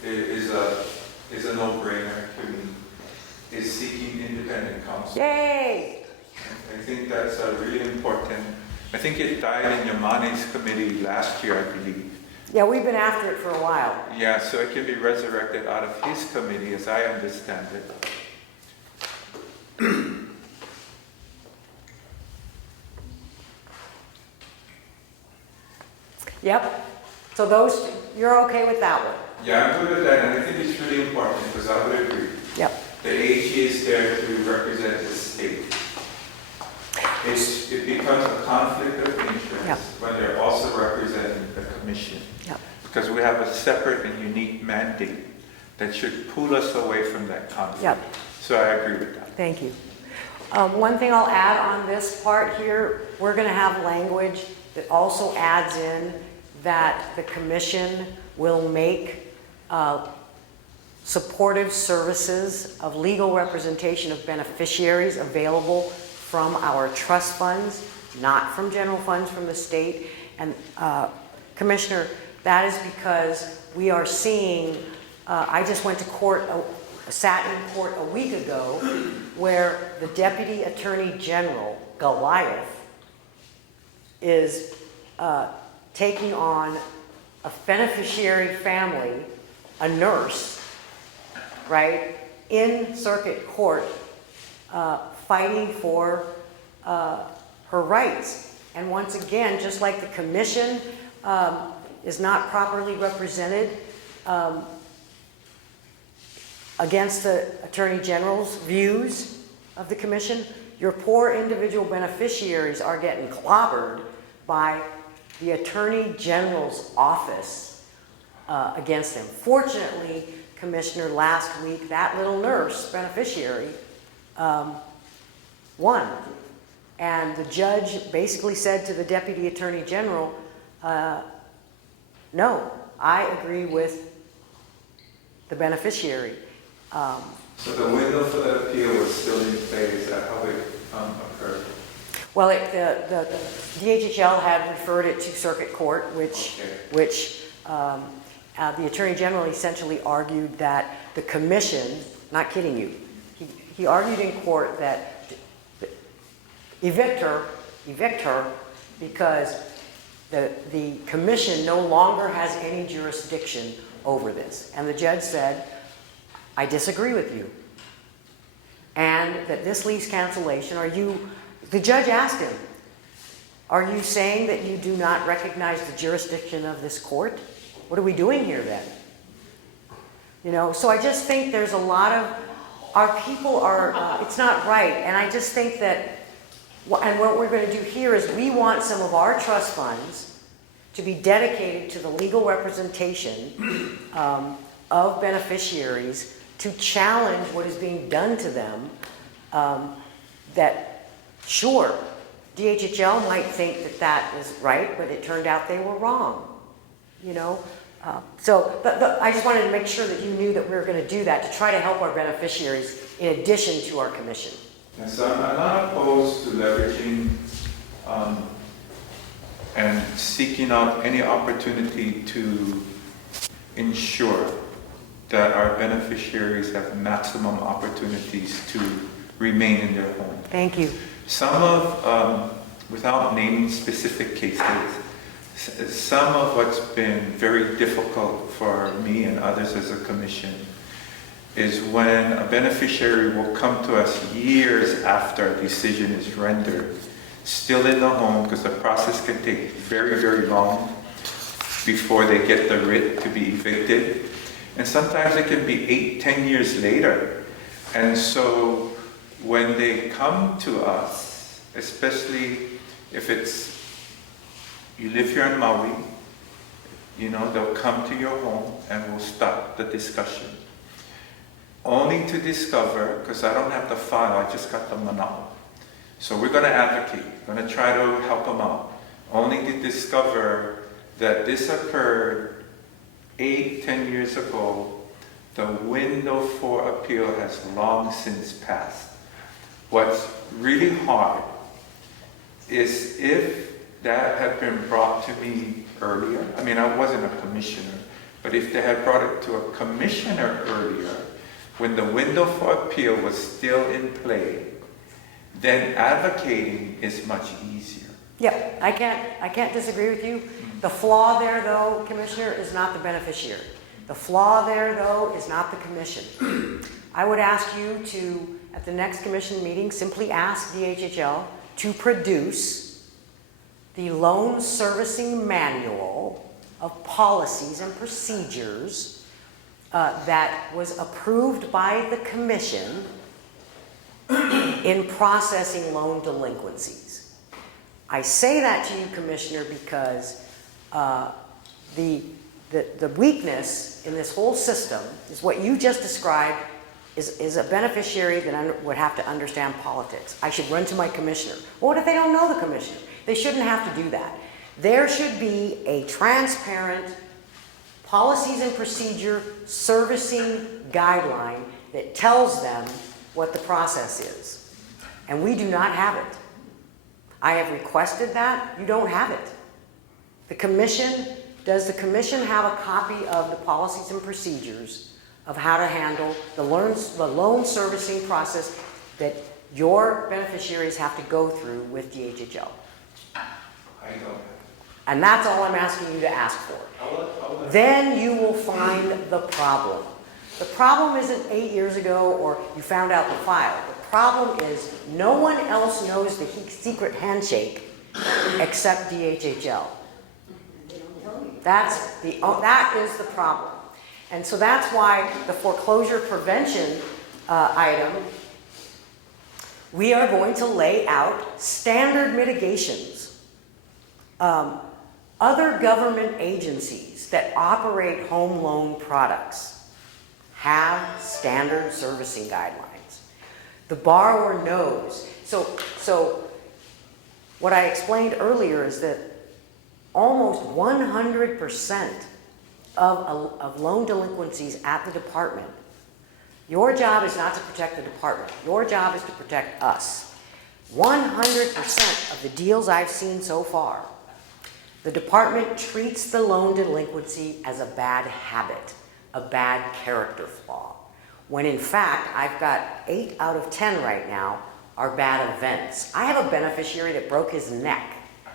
is a no-brainer to me, is seeking independent counsel. Yay! I think that's really important. I think it died in Yamane's committee last year, I believe. Yeah, we've been after it for a while. Yeah, so it can be resurrected out of his committee, as I understand it. Yep. So those, you're okay with that one? Yeah, I'm good with that, and I think it's really important because I would agree. Yep. The AG is there to represent the state. It becomes a conflict of interest when they're also representing the commission. Yep. Because we have a separate and unique mandate that should pull us away from that conflict. Yep. So I agree with that. Thank you. One thing I'll add on this part here, we're going to have language that also adds in that the commission will make supportive services of legal representation of beneficiaries available from our trust funds, not from general funds from the state. And Commissioner, that is because we are seeing, I just went to court, sat in court a week ago, where the Deputy Attorney General, Goliath, is taking on a beneficiary family, a nurse, right, in circuit court, fighting for her rights. And once again, just like the commission is not properly represented against the Attorney General's views of the commission, your poor individual beneficiaries are getting clobbered by the Attorney General's office against them. Fortunately, Commissioner, last week, that little nurse beneficiary won. And the judge basically said to the Deputy Attorney General, no, I agree with the beneficiary. So the window for the appeal was still in play, is that how it occurred? Well, the DHHL had referred it to circuit court, which the Attorney General essentially argued that the commission, not kidding you, he argued in court that evict her because the commission no longer has any jurisdiction over this. And the judge said, I disagree with you. And that this lease cancellation, the judge asked him, are you saying that you do not recognize the jurisdiction of this court? What are we doing here then? You know, so I just think there's a lot of, our people are, it's not right. And I just think that, and what we're going to do here is we want some of our trust funds to be dedicated to the legal representation of beneficiaries to challenge what is being done to them. That, sure, DHHL might think that that is right, but it turned out they were wrong, you know. So I just wanted to make sure that you knew that we were going to do that to try to help our beneficiaries in addition to our commission. And so I'm not opposed to leveraging and seeking out any opportunity to ensure that our beneficiaries have maximum opportunities to remain in their home. Thank you. Some of, without naming specific cases, some of what's been very difficult for me and others as a commission is when a beneficiary will come to us years after a decision is rendered, still in the home, because the process can take very, very long before they get the writ to be evicted. And sometimes it can be 8-10 years later. And so when they come to us, especially if it's, you live here in Maui, you know, they'll come to your home and we'll start the discussion. Only to discover, because I don't have the file, I just got the manao. So we're going to advocate, going to try to help them out. Only to discover that this occurred 8-10 years ago. The window for appeal has long since passed. What's really hard is if that had been brought to me earlier, I mean, I wasn't a commissioner, but if they had brought it to a commissioner earlier, when the window for appeal was still in play, then advocating is much easier. Yeah, I can't disagree with you. The flaw there, though, Commissioner, is not the beneficiary. The flaw there, though, is not the commission. I would ask you to, at the next commission meeting, simply ask DHHL to produce the loan servicing manual of policies and procedures that was approved by the commission in processing loan delinquencies. I say that to you, Commissioner, because the weakness in this whole system is what you just described is a beneficiary that would have to understand politics. I should run to my commissioner. Well, what if they don't know the commissioner? They shouldn't have to do that. There should be a transparent policies and procedure servicing guideline that tells them what the process is. And we do not have it. I have requested that. You don't have it. The commission, does the commission have a copy of the policies and procedures of how to handle the loan servicing process that your beneficiaries have to go through with DHHL? I don't. And that's all I'm asking you to ask for. Then you will find the problem. The problem isn't 8 years ago or you found out the file. The problem is no one else knows the secret handshake except DHHL. That is the problem. And so that's why the foreclosure prevention item, we are going to lay out standard mitigations Other government agencies that operate home loan products have standard servicing guidelines. The borrower knows. So what I explained earlier is that almost 100% of loan delinquencies at the department, your job is not to protect the department. Your job is to protect us. 100% of the deals I've seen so far, the department treats the loan delinquency as a bad habit, a bad character flaw. When in fact, I've got 8 out of 10 right now are bad events. I have a beneficiary that broke his neck.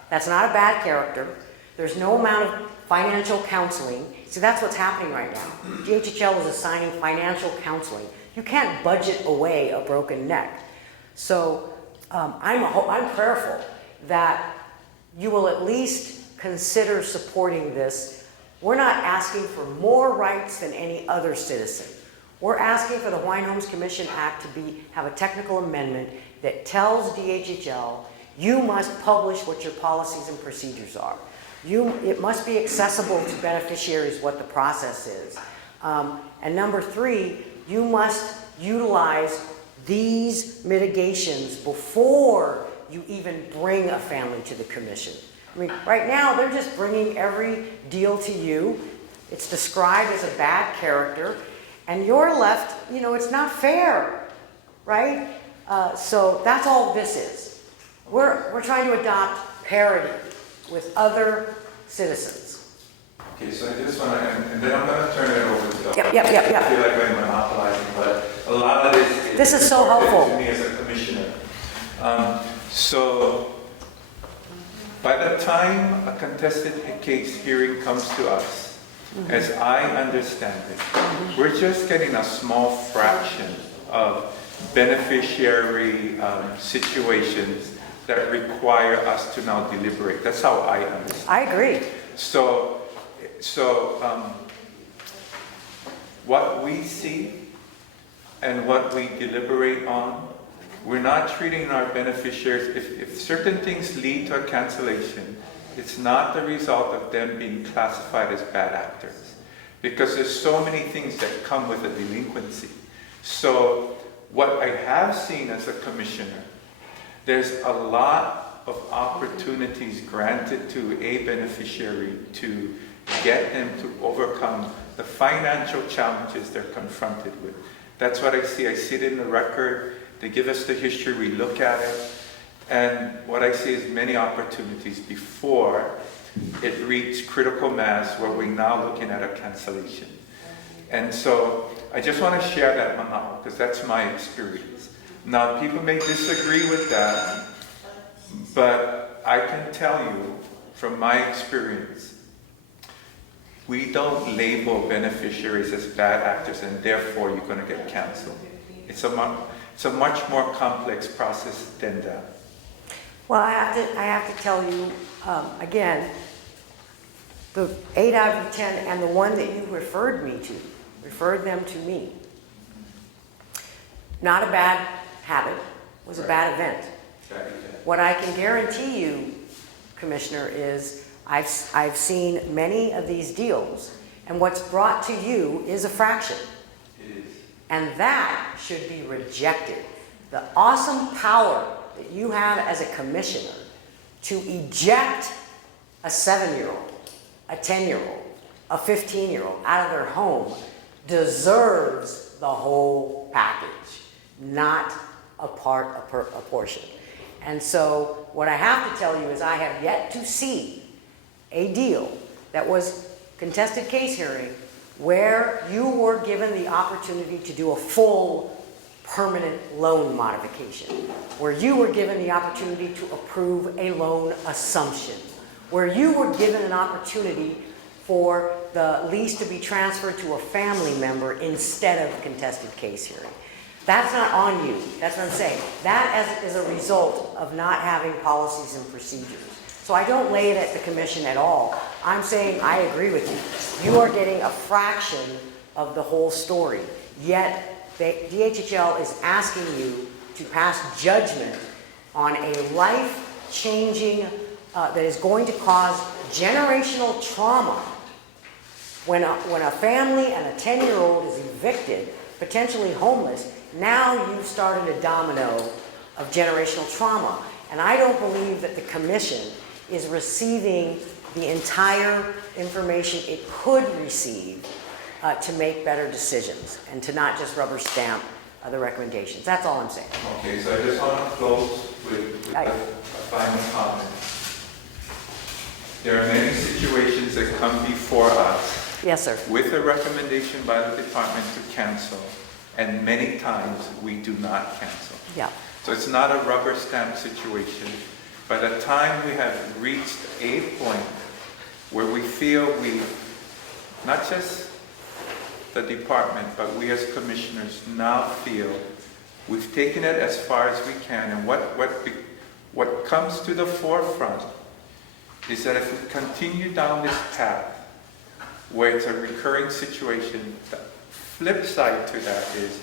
That's not a bad character. There's no amount of financial counseling. See, that's what's happening right now. DHHL is assigning financial counseling. You can't budget away a broken neck. So I'm prayerful that you will at least consider supporting this. We're not asking for more rights than any other citizen. We're asking for the Hawaiian Homes Commission Act to have a technical amendment that tells DHHL, you must publish what your policies and procedures are. It must be accessible to beneficiaries what the process is. And number 3, you must utilize these mitigations before you even bring a family to the commission. I mean, right now, they're just bringing every deal to you. It's described as a bad character, and you're left, it's not fair, right? So that's all this is. We're trying to adopt parity with other citizens. Okay, so I just want to, and then I'm going to turn it over to Yep. I feel like we're monopolizing, but a lot of this is so important helpful to me as a commissioner. So by the time a contested case hearing comes to us, as I understand it, we're just getting a small fraction of beneficiary situations that require us to now deliberate. That's how I understand. I agree. So what we see and what we deliberate on, we're not treating our beneficiaries, if certain things lead to a cancellation, it's not the result of them being classified as bad actors. Because there's so many things that come with a delinquency. So what I have seen as a commissioner, there's a lot of opportunities granted to a beneficiary to get them to overcome the financial challenges they're confronted with. That's what I see. I see it in the record. They give us the history, we look at it, and what I see is many opportunities before it reaches critical mass where we're now looking at a cancellation. And so I just want to share that, Mama, because that's my experience. Now, people may disagree with that, but I can tell you from my experience, we don't label beneficiaries as bad actors and therefore you're going to get canceled. It's a much more complex process than that. Well, I have to tell you, again, the 8 out of 10 and the one that you referred them to me. Not a bad habit, was a bad event. What I can guarantee you, Commissioner, is I've seen many of these deals, and what's brought to you is a fraction. It is. And that should be rejected. The awesome power that you have as a commissioner to eject a 7-year-old, a 10-year-old, a 15-year-old out of their home deserves the whole package, not a portion. And so what I have to tell you is I have yet to see a deal that was contested case hearing where you were given the opportunity to do a full permanent loan modification, where you were given the opportunity to approve a loan assumption, where you were given an opportunity for the lease to be transferred to a family member instead of a contested case hearing. That's not on you. That's what I'm saying. That is a result of not having policies and procedures. So I don't lay it at the commission at all. I'm saying I agree with you. You are getting a fraction of the whole story. Yet DHHL is asking you to pass judgment on a life-changing that is going to cause generational trauma. When a family and a 10-year-old is evicted, potentially homeless, now you've started a domino of generational trauma. And I don't believe that the commission is receiving the entire information it could receive to make better decisions and to not just rubber stamp the recommendations. That's all I'm saying. Okay, so I just want to close with a final comment. There are many situations that come before us Yes, sir. with a recommendation by the department to cancel, and many times we do not cancel. Yeah. So it's not a rubber stamp situation. By the time we have reached a point where we feel not just the department, but we as commissioners now feel we've taken it as far as we can, and what comes to the forefront is that if we continue down this path where it's a recurring situation, the flip side to that is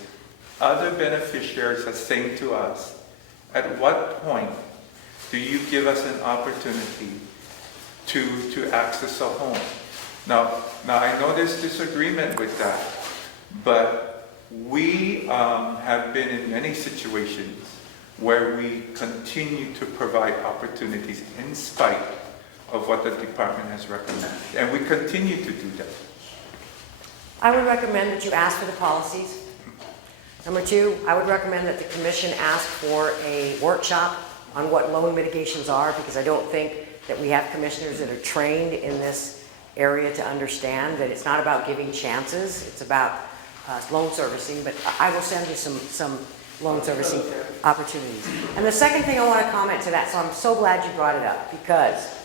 other beneficiaries are saying to us, at what point do you give us an opportunity to access a home? Now I know there's disagreement with that, but we have been in many situations where we continue to provide opportunities in spite of what the department has recommended, and we continue to do that. I would recommend that you ask for the policies. Number two, I would recommend that the commission ask for a workshop on what loan mitigations are, because I don't think that we have commissioners that are trained in this area to understand that it's not about giving chances, it's about loan servicing, but I will send you some loan servicing opportunities. And the second thing I want to comment to that, so I'm so glad you brought it up, because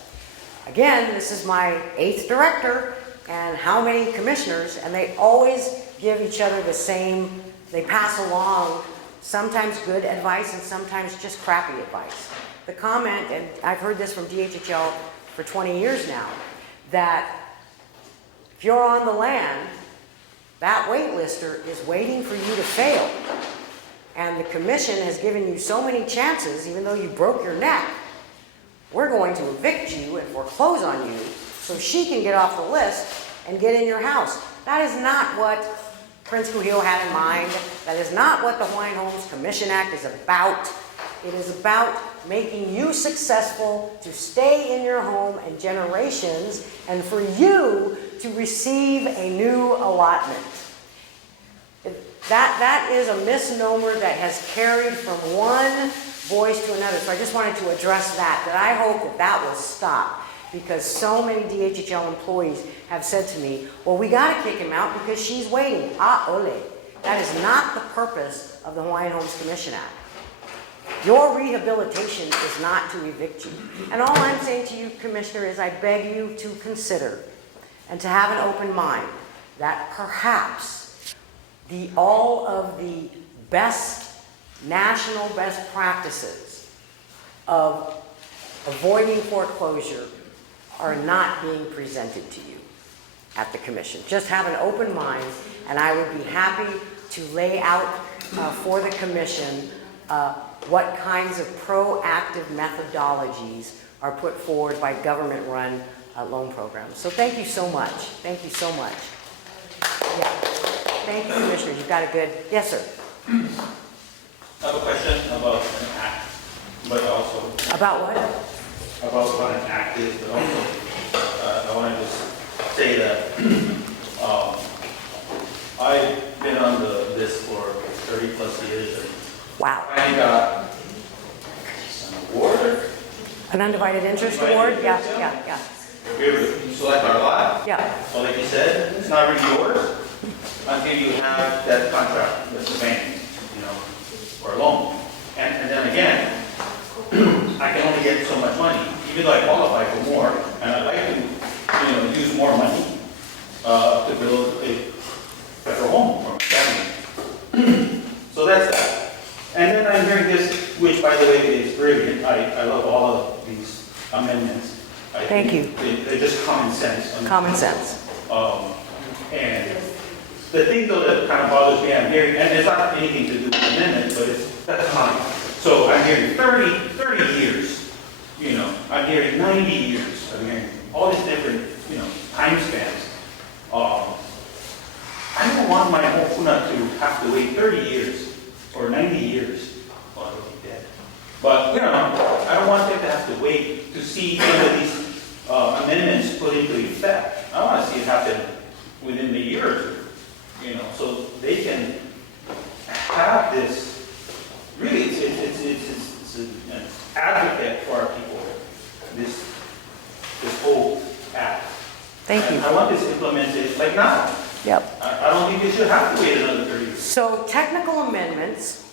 again, this is my 8th director, and how many commissioners, and they always give each other the same, they pass along sometimes good advice and sometimes just crappy advice. The comment, and I've heard this from DHHL for 20 years now, that if you're on the land, that waitlister is waiting for you to fail. And the commission has given you so many chances, even though you broke your neck, we're going to evict you and foreclose on you so she can get off the list and get in your house. That is not what Prince Kuhio had in mind. That is not what the Hawaiian Homes Commission Act is about. It is about making you successful to stay in your home and generations, and for you to receive a new allotment. That is a misnomer that has carried from one voice to another. So I just wanted to address that I hope that will stop, because so many DHHL employees have said to me, well, we got to kick him out because she's waiting. Ole. That is not the purpose of the Hawaiian Homes Commission Act. Your rehabilitation is not to evict you. And all I'm saying to you, Commissioner, is I beg you to consider and to have an open mind that perhaps all of the national best practices of avoiding foreclosure are not being presented to you at the commission. Just have an open mind, and I would be happy to lay out for the commission what kinds of proactive methodologies are put forward by government-run loan programs. So thank you so much. Thank you so much. Yeah. Thank you, Commissioner. You've got a good... Yes, sir. I have a question about an act, but also... About what? About what an act is, but also I want to just say that I've been on this for 30 plus years. And Wow. I got an award. An undivided interest award? Yeah. You select our lot. Yeah. So like you said, it's not really yours until you have that contract with the bank, or a loan. And then again, I can only get so much money, even though I qualify for more, and I'd like to, use more money to build a better home for my family. So that's that. And then I'm hearing this, which by the way is brilliant. I love all of these amendments. Thank you. They're just common sense. Common sense. And the thing though that kind of bothers me, I'm hearing, and it's not anything to do with the amendment, but that's common. So I'm hearing 30 years, I'm hearing 90 years, I'm hearing all these different, time spans. I don't want my hopuna to have to wait 30 years or 90 years. Well, it'll be dead. But, I don't want them to have to wait to see some of these amendments put into effect. I want to see it happen within the year or two, so they can have this, really, it's an advocate for our people, this whole act. Thank you. I want this implemented like now. Yep. I don't think they should have to wait another 30 years. So technical amendments,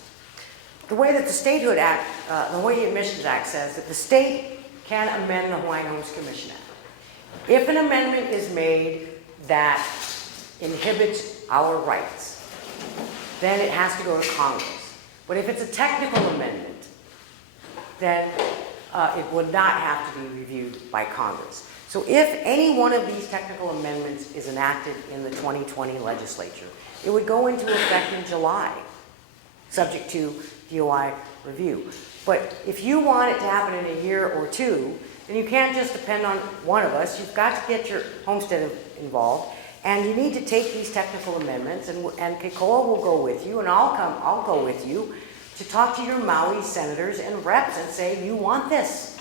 the way that the Statehood Act, the Hawaii Admissions Act says that the state can amend the Hawaiian Homes Commission Act. If an amendment is made that inhibits our rights, then it has to go to Congress. But if it's a technical amendment, then it would not have to be reviewed by Congress. So if any one of these technical amendments is enacted in the 2020 legislature, it would go into effect in July, subject to DOI review. But if you want it to happen in a year or two, then you can't just depend on one of us. You've got to get your homestead involved, and you need to take these technical amendments, and Keikoa will go with you, and I'll go with you to talk to your Maui senators and reps and say, you want this.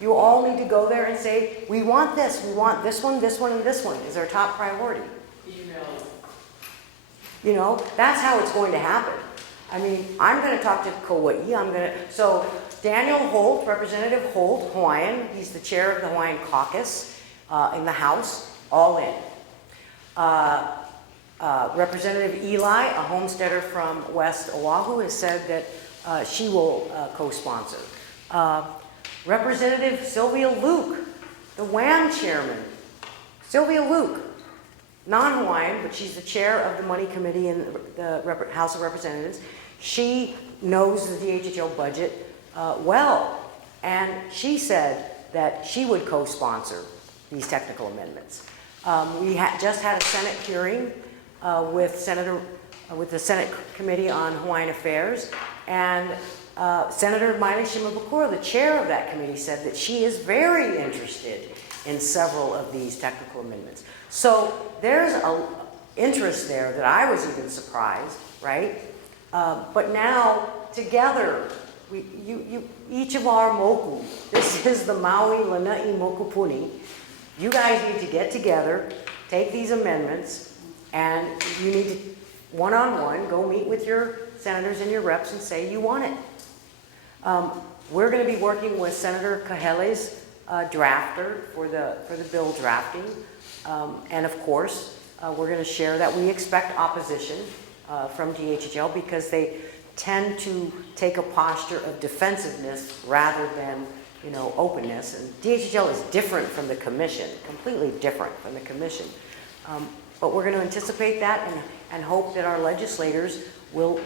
You all need to go there and say, we want this, and this one, and this one is our top priority. That's how it's going to happen. I mean, I'm going to talk to Kauai. So Daniel Holt, Representative Holt, Hawaiian, he's the chair of the Hawaiian caucus in the House, all in. Representative Eli, a homesteader from West Oahu, has said that she will co-sponsor. Representative Sylvia Luke, the WAM chairman. Sylvia Luke, non-Hawaiian, but she's the chair of the Money Committee in the House of Representatives. She knows the DHHL budget well, and she said that she would co-sponsor these technical amendments. We just had a Senate hearing with the Senate Committee on Hawaiian Affairs, and Senator Maile Shimabukuro, the chair of that committee, said that she is very interested in several of these technical amendments. So there's an interest there that I was even surprised, right? But now, together, each of our moku, this is the Maui Lanai Mokupuni, you guys need to get together, take these amendments, and you need to, one-on-one, go meet with your senators and your reps and say you want it. We're going to be working with Senator Kahele's drafter for the bill drafting. And of course, we're going to share that we expect opposition from DHHL because they tend to take a posture of defensiveness rather than, openness. And DHHL is different from the commission, completely different from the commission. But we're going to anticipate that and hope that our legislators will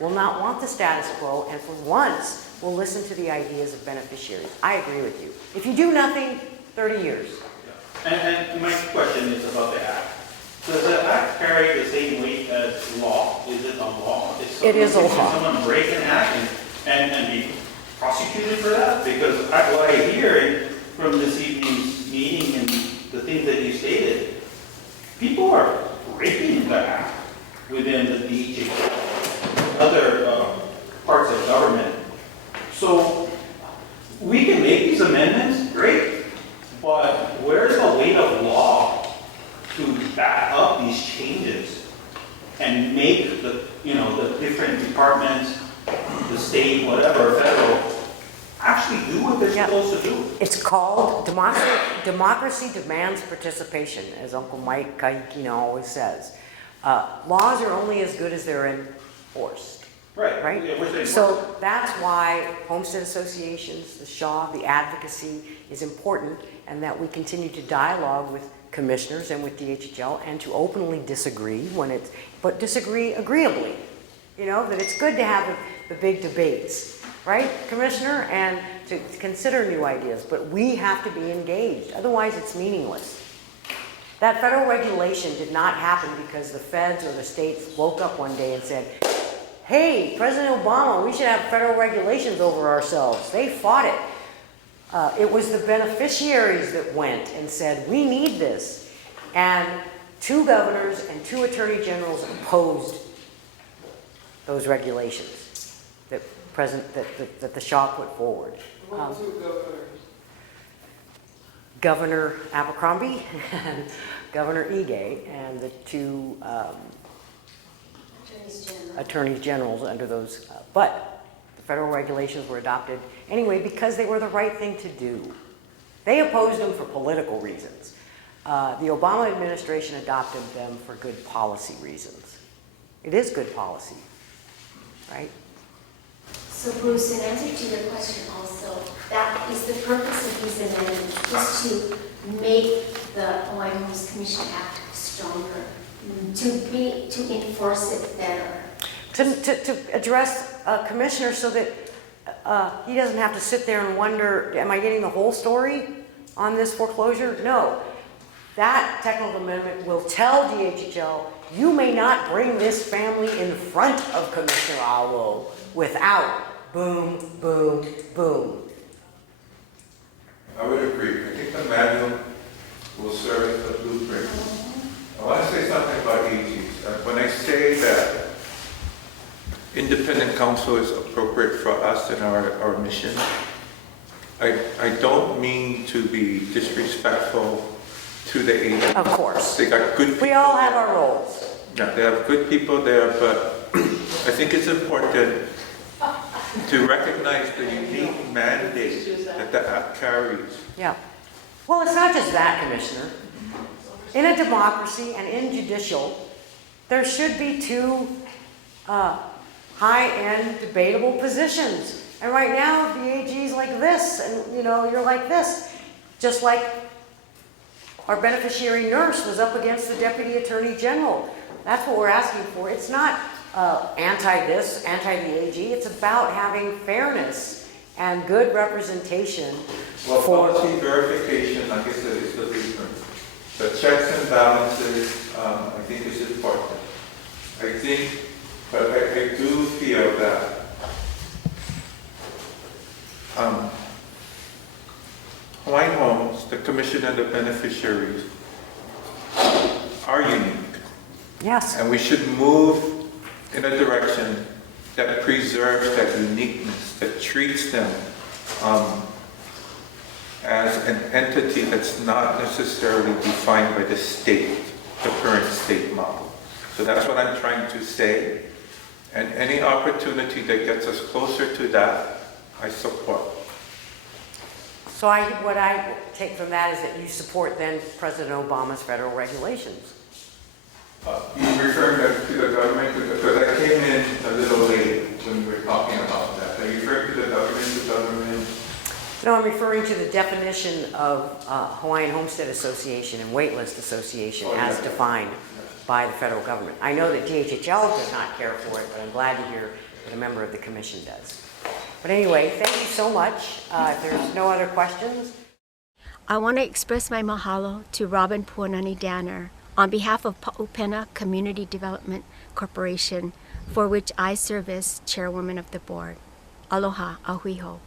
not want the status quo, and for once, will listen to the ideas of beneficiaries. I agree with you. If you do nothing, 30 years. Yeah. And my question is about the act. Does the act carry the same weight as law? Is it a law? It is a law. Can someone break an act and be prosecuted for that? Because what I hear from this evening's meeting and the things that you stated, people are breaking the act within the DHHL, other parts of government. So we can make these amendments, great, but where's the weight of law to back up these changes and make the different departments, the state, whatever, federal, actually do what they're supposed to do? It's called democracy demands participation, as Uncle Mike Kahikina always says. Laws are only as good as they're enforced. Right? Yeah, so that's why homestead associations, the SHAW, the advocacy is important, and that we continue to dialogue with commissioners and with DHHL and to openly disagree but disagree agreeably. That it's good to have the big debates, right, Commissioner, and to consider new ideas, but we have to be engaged. Otherwise, it's meaningless. That federal regulation did not happen because the feds or the states woke up one day and said, hey, President Obama, we should have federal regulations over ourselves. They fought it. It was the beneficiaries that went and said, we need this. And 2 governors and 2 attorney generals opposed those regulations that that the Shah put forward. Governor Abercrombie and Governor Ige, and the 2 attorneys generals under those. But the federal regulations were adopted anyway because they were the right thing to do. They opposed them for political reasons. The Obama administration adopted them for good policy reasons. It is good policy, right? So Bruce, in answer to your question also, that is the purpose of these amendments, is to make the Hawaiian Homes Commission Act stronger, to enforce it better. To address a commissioner so that he doesn't have to sit there and wonder, am I getting the whole story on this foreclosure? No. That technical amendment will tell DHHL, you may not bring this family in front of Commissioner Awo without boom, boom, boom. I would agree. I think the manual will serve as a blueprint. I want to say something about AGs. When I say that independent counsel is appropriate for us in our mission, I don't mean to be disrespectful to the agency. Of course. They got good people. We all have our roles. Yeah, they have good people there, but I think it's important to recognize the unique mandate that the act carries. Yeah. Well, it's not just that, Commissioner. In a democracy and in judicial, there should be 2 high-end debatable positions. And right now, the AG's like this, and you're like this. Just like our beneficiary nurse was up against the Deputy Attorney General. That's what we're asking for. It's not anti-this, anti-the AG. It's about having fairness and good representation. Well, for policy verification, like I said, is the blueprint. The checks and balances, I think is important. But I do feel that Hawaiian Homes, the commission and the beneficiaries are unique. Yes. And we should move in a direction that preserves that uniqueness, that treats them as an entity that's not necessarily defined by the state, the current state model. So that's what I'm trying to say. And any opportunity that gets us closer to that, I support. So what I take from that is that you support then President Obama's federal regulations. You referring to the government, because I came in a little late when we were talking about that. Are you referring to the government? No, I'm referring to the definition of Hawaiian Homestead Association and Waitlist Association as defined by the federal government. I know that DHHL does not care for it, but I'm glad to hear that a member of the commission does. But anyway, thank you so much. If there's no other questions. I want to express my mahalo to Robin Puanani Danner on behalf of Pa'upena Community Development Corporation, for which I serve as chairwoman of the board. Aloha, ahuiho.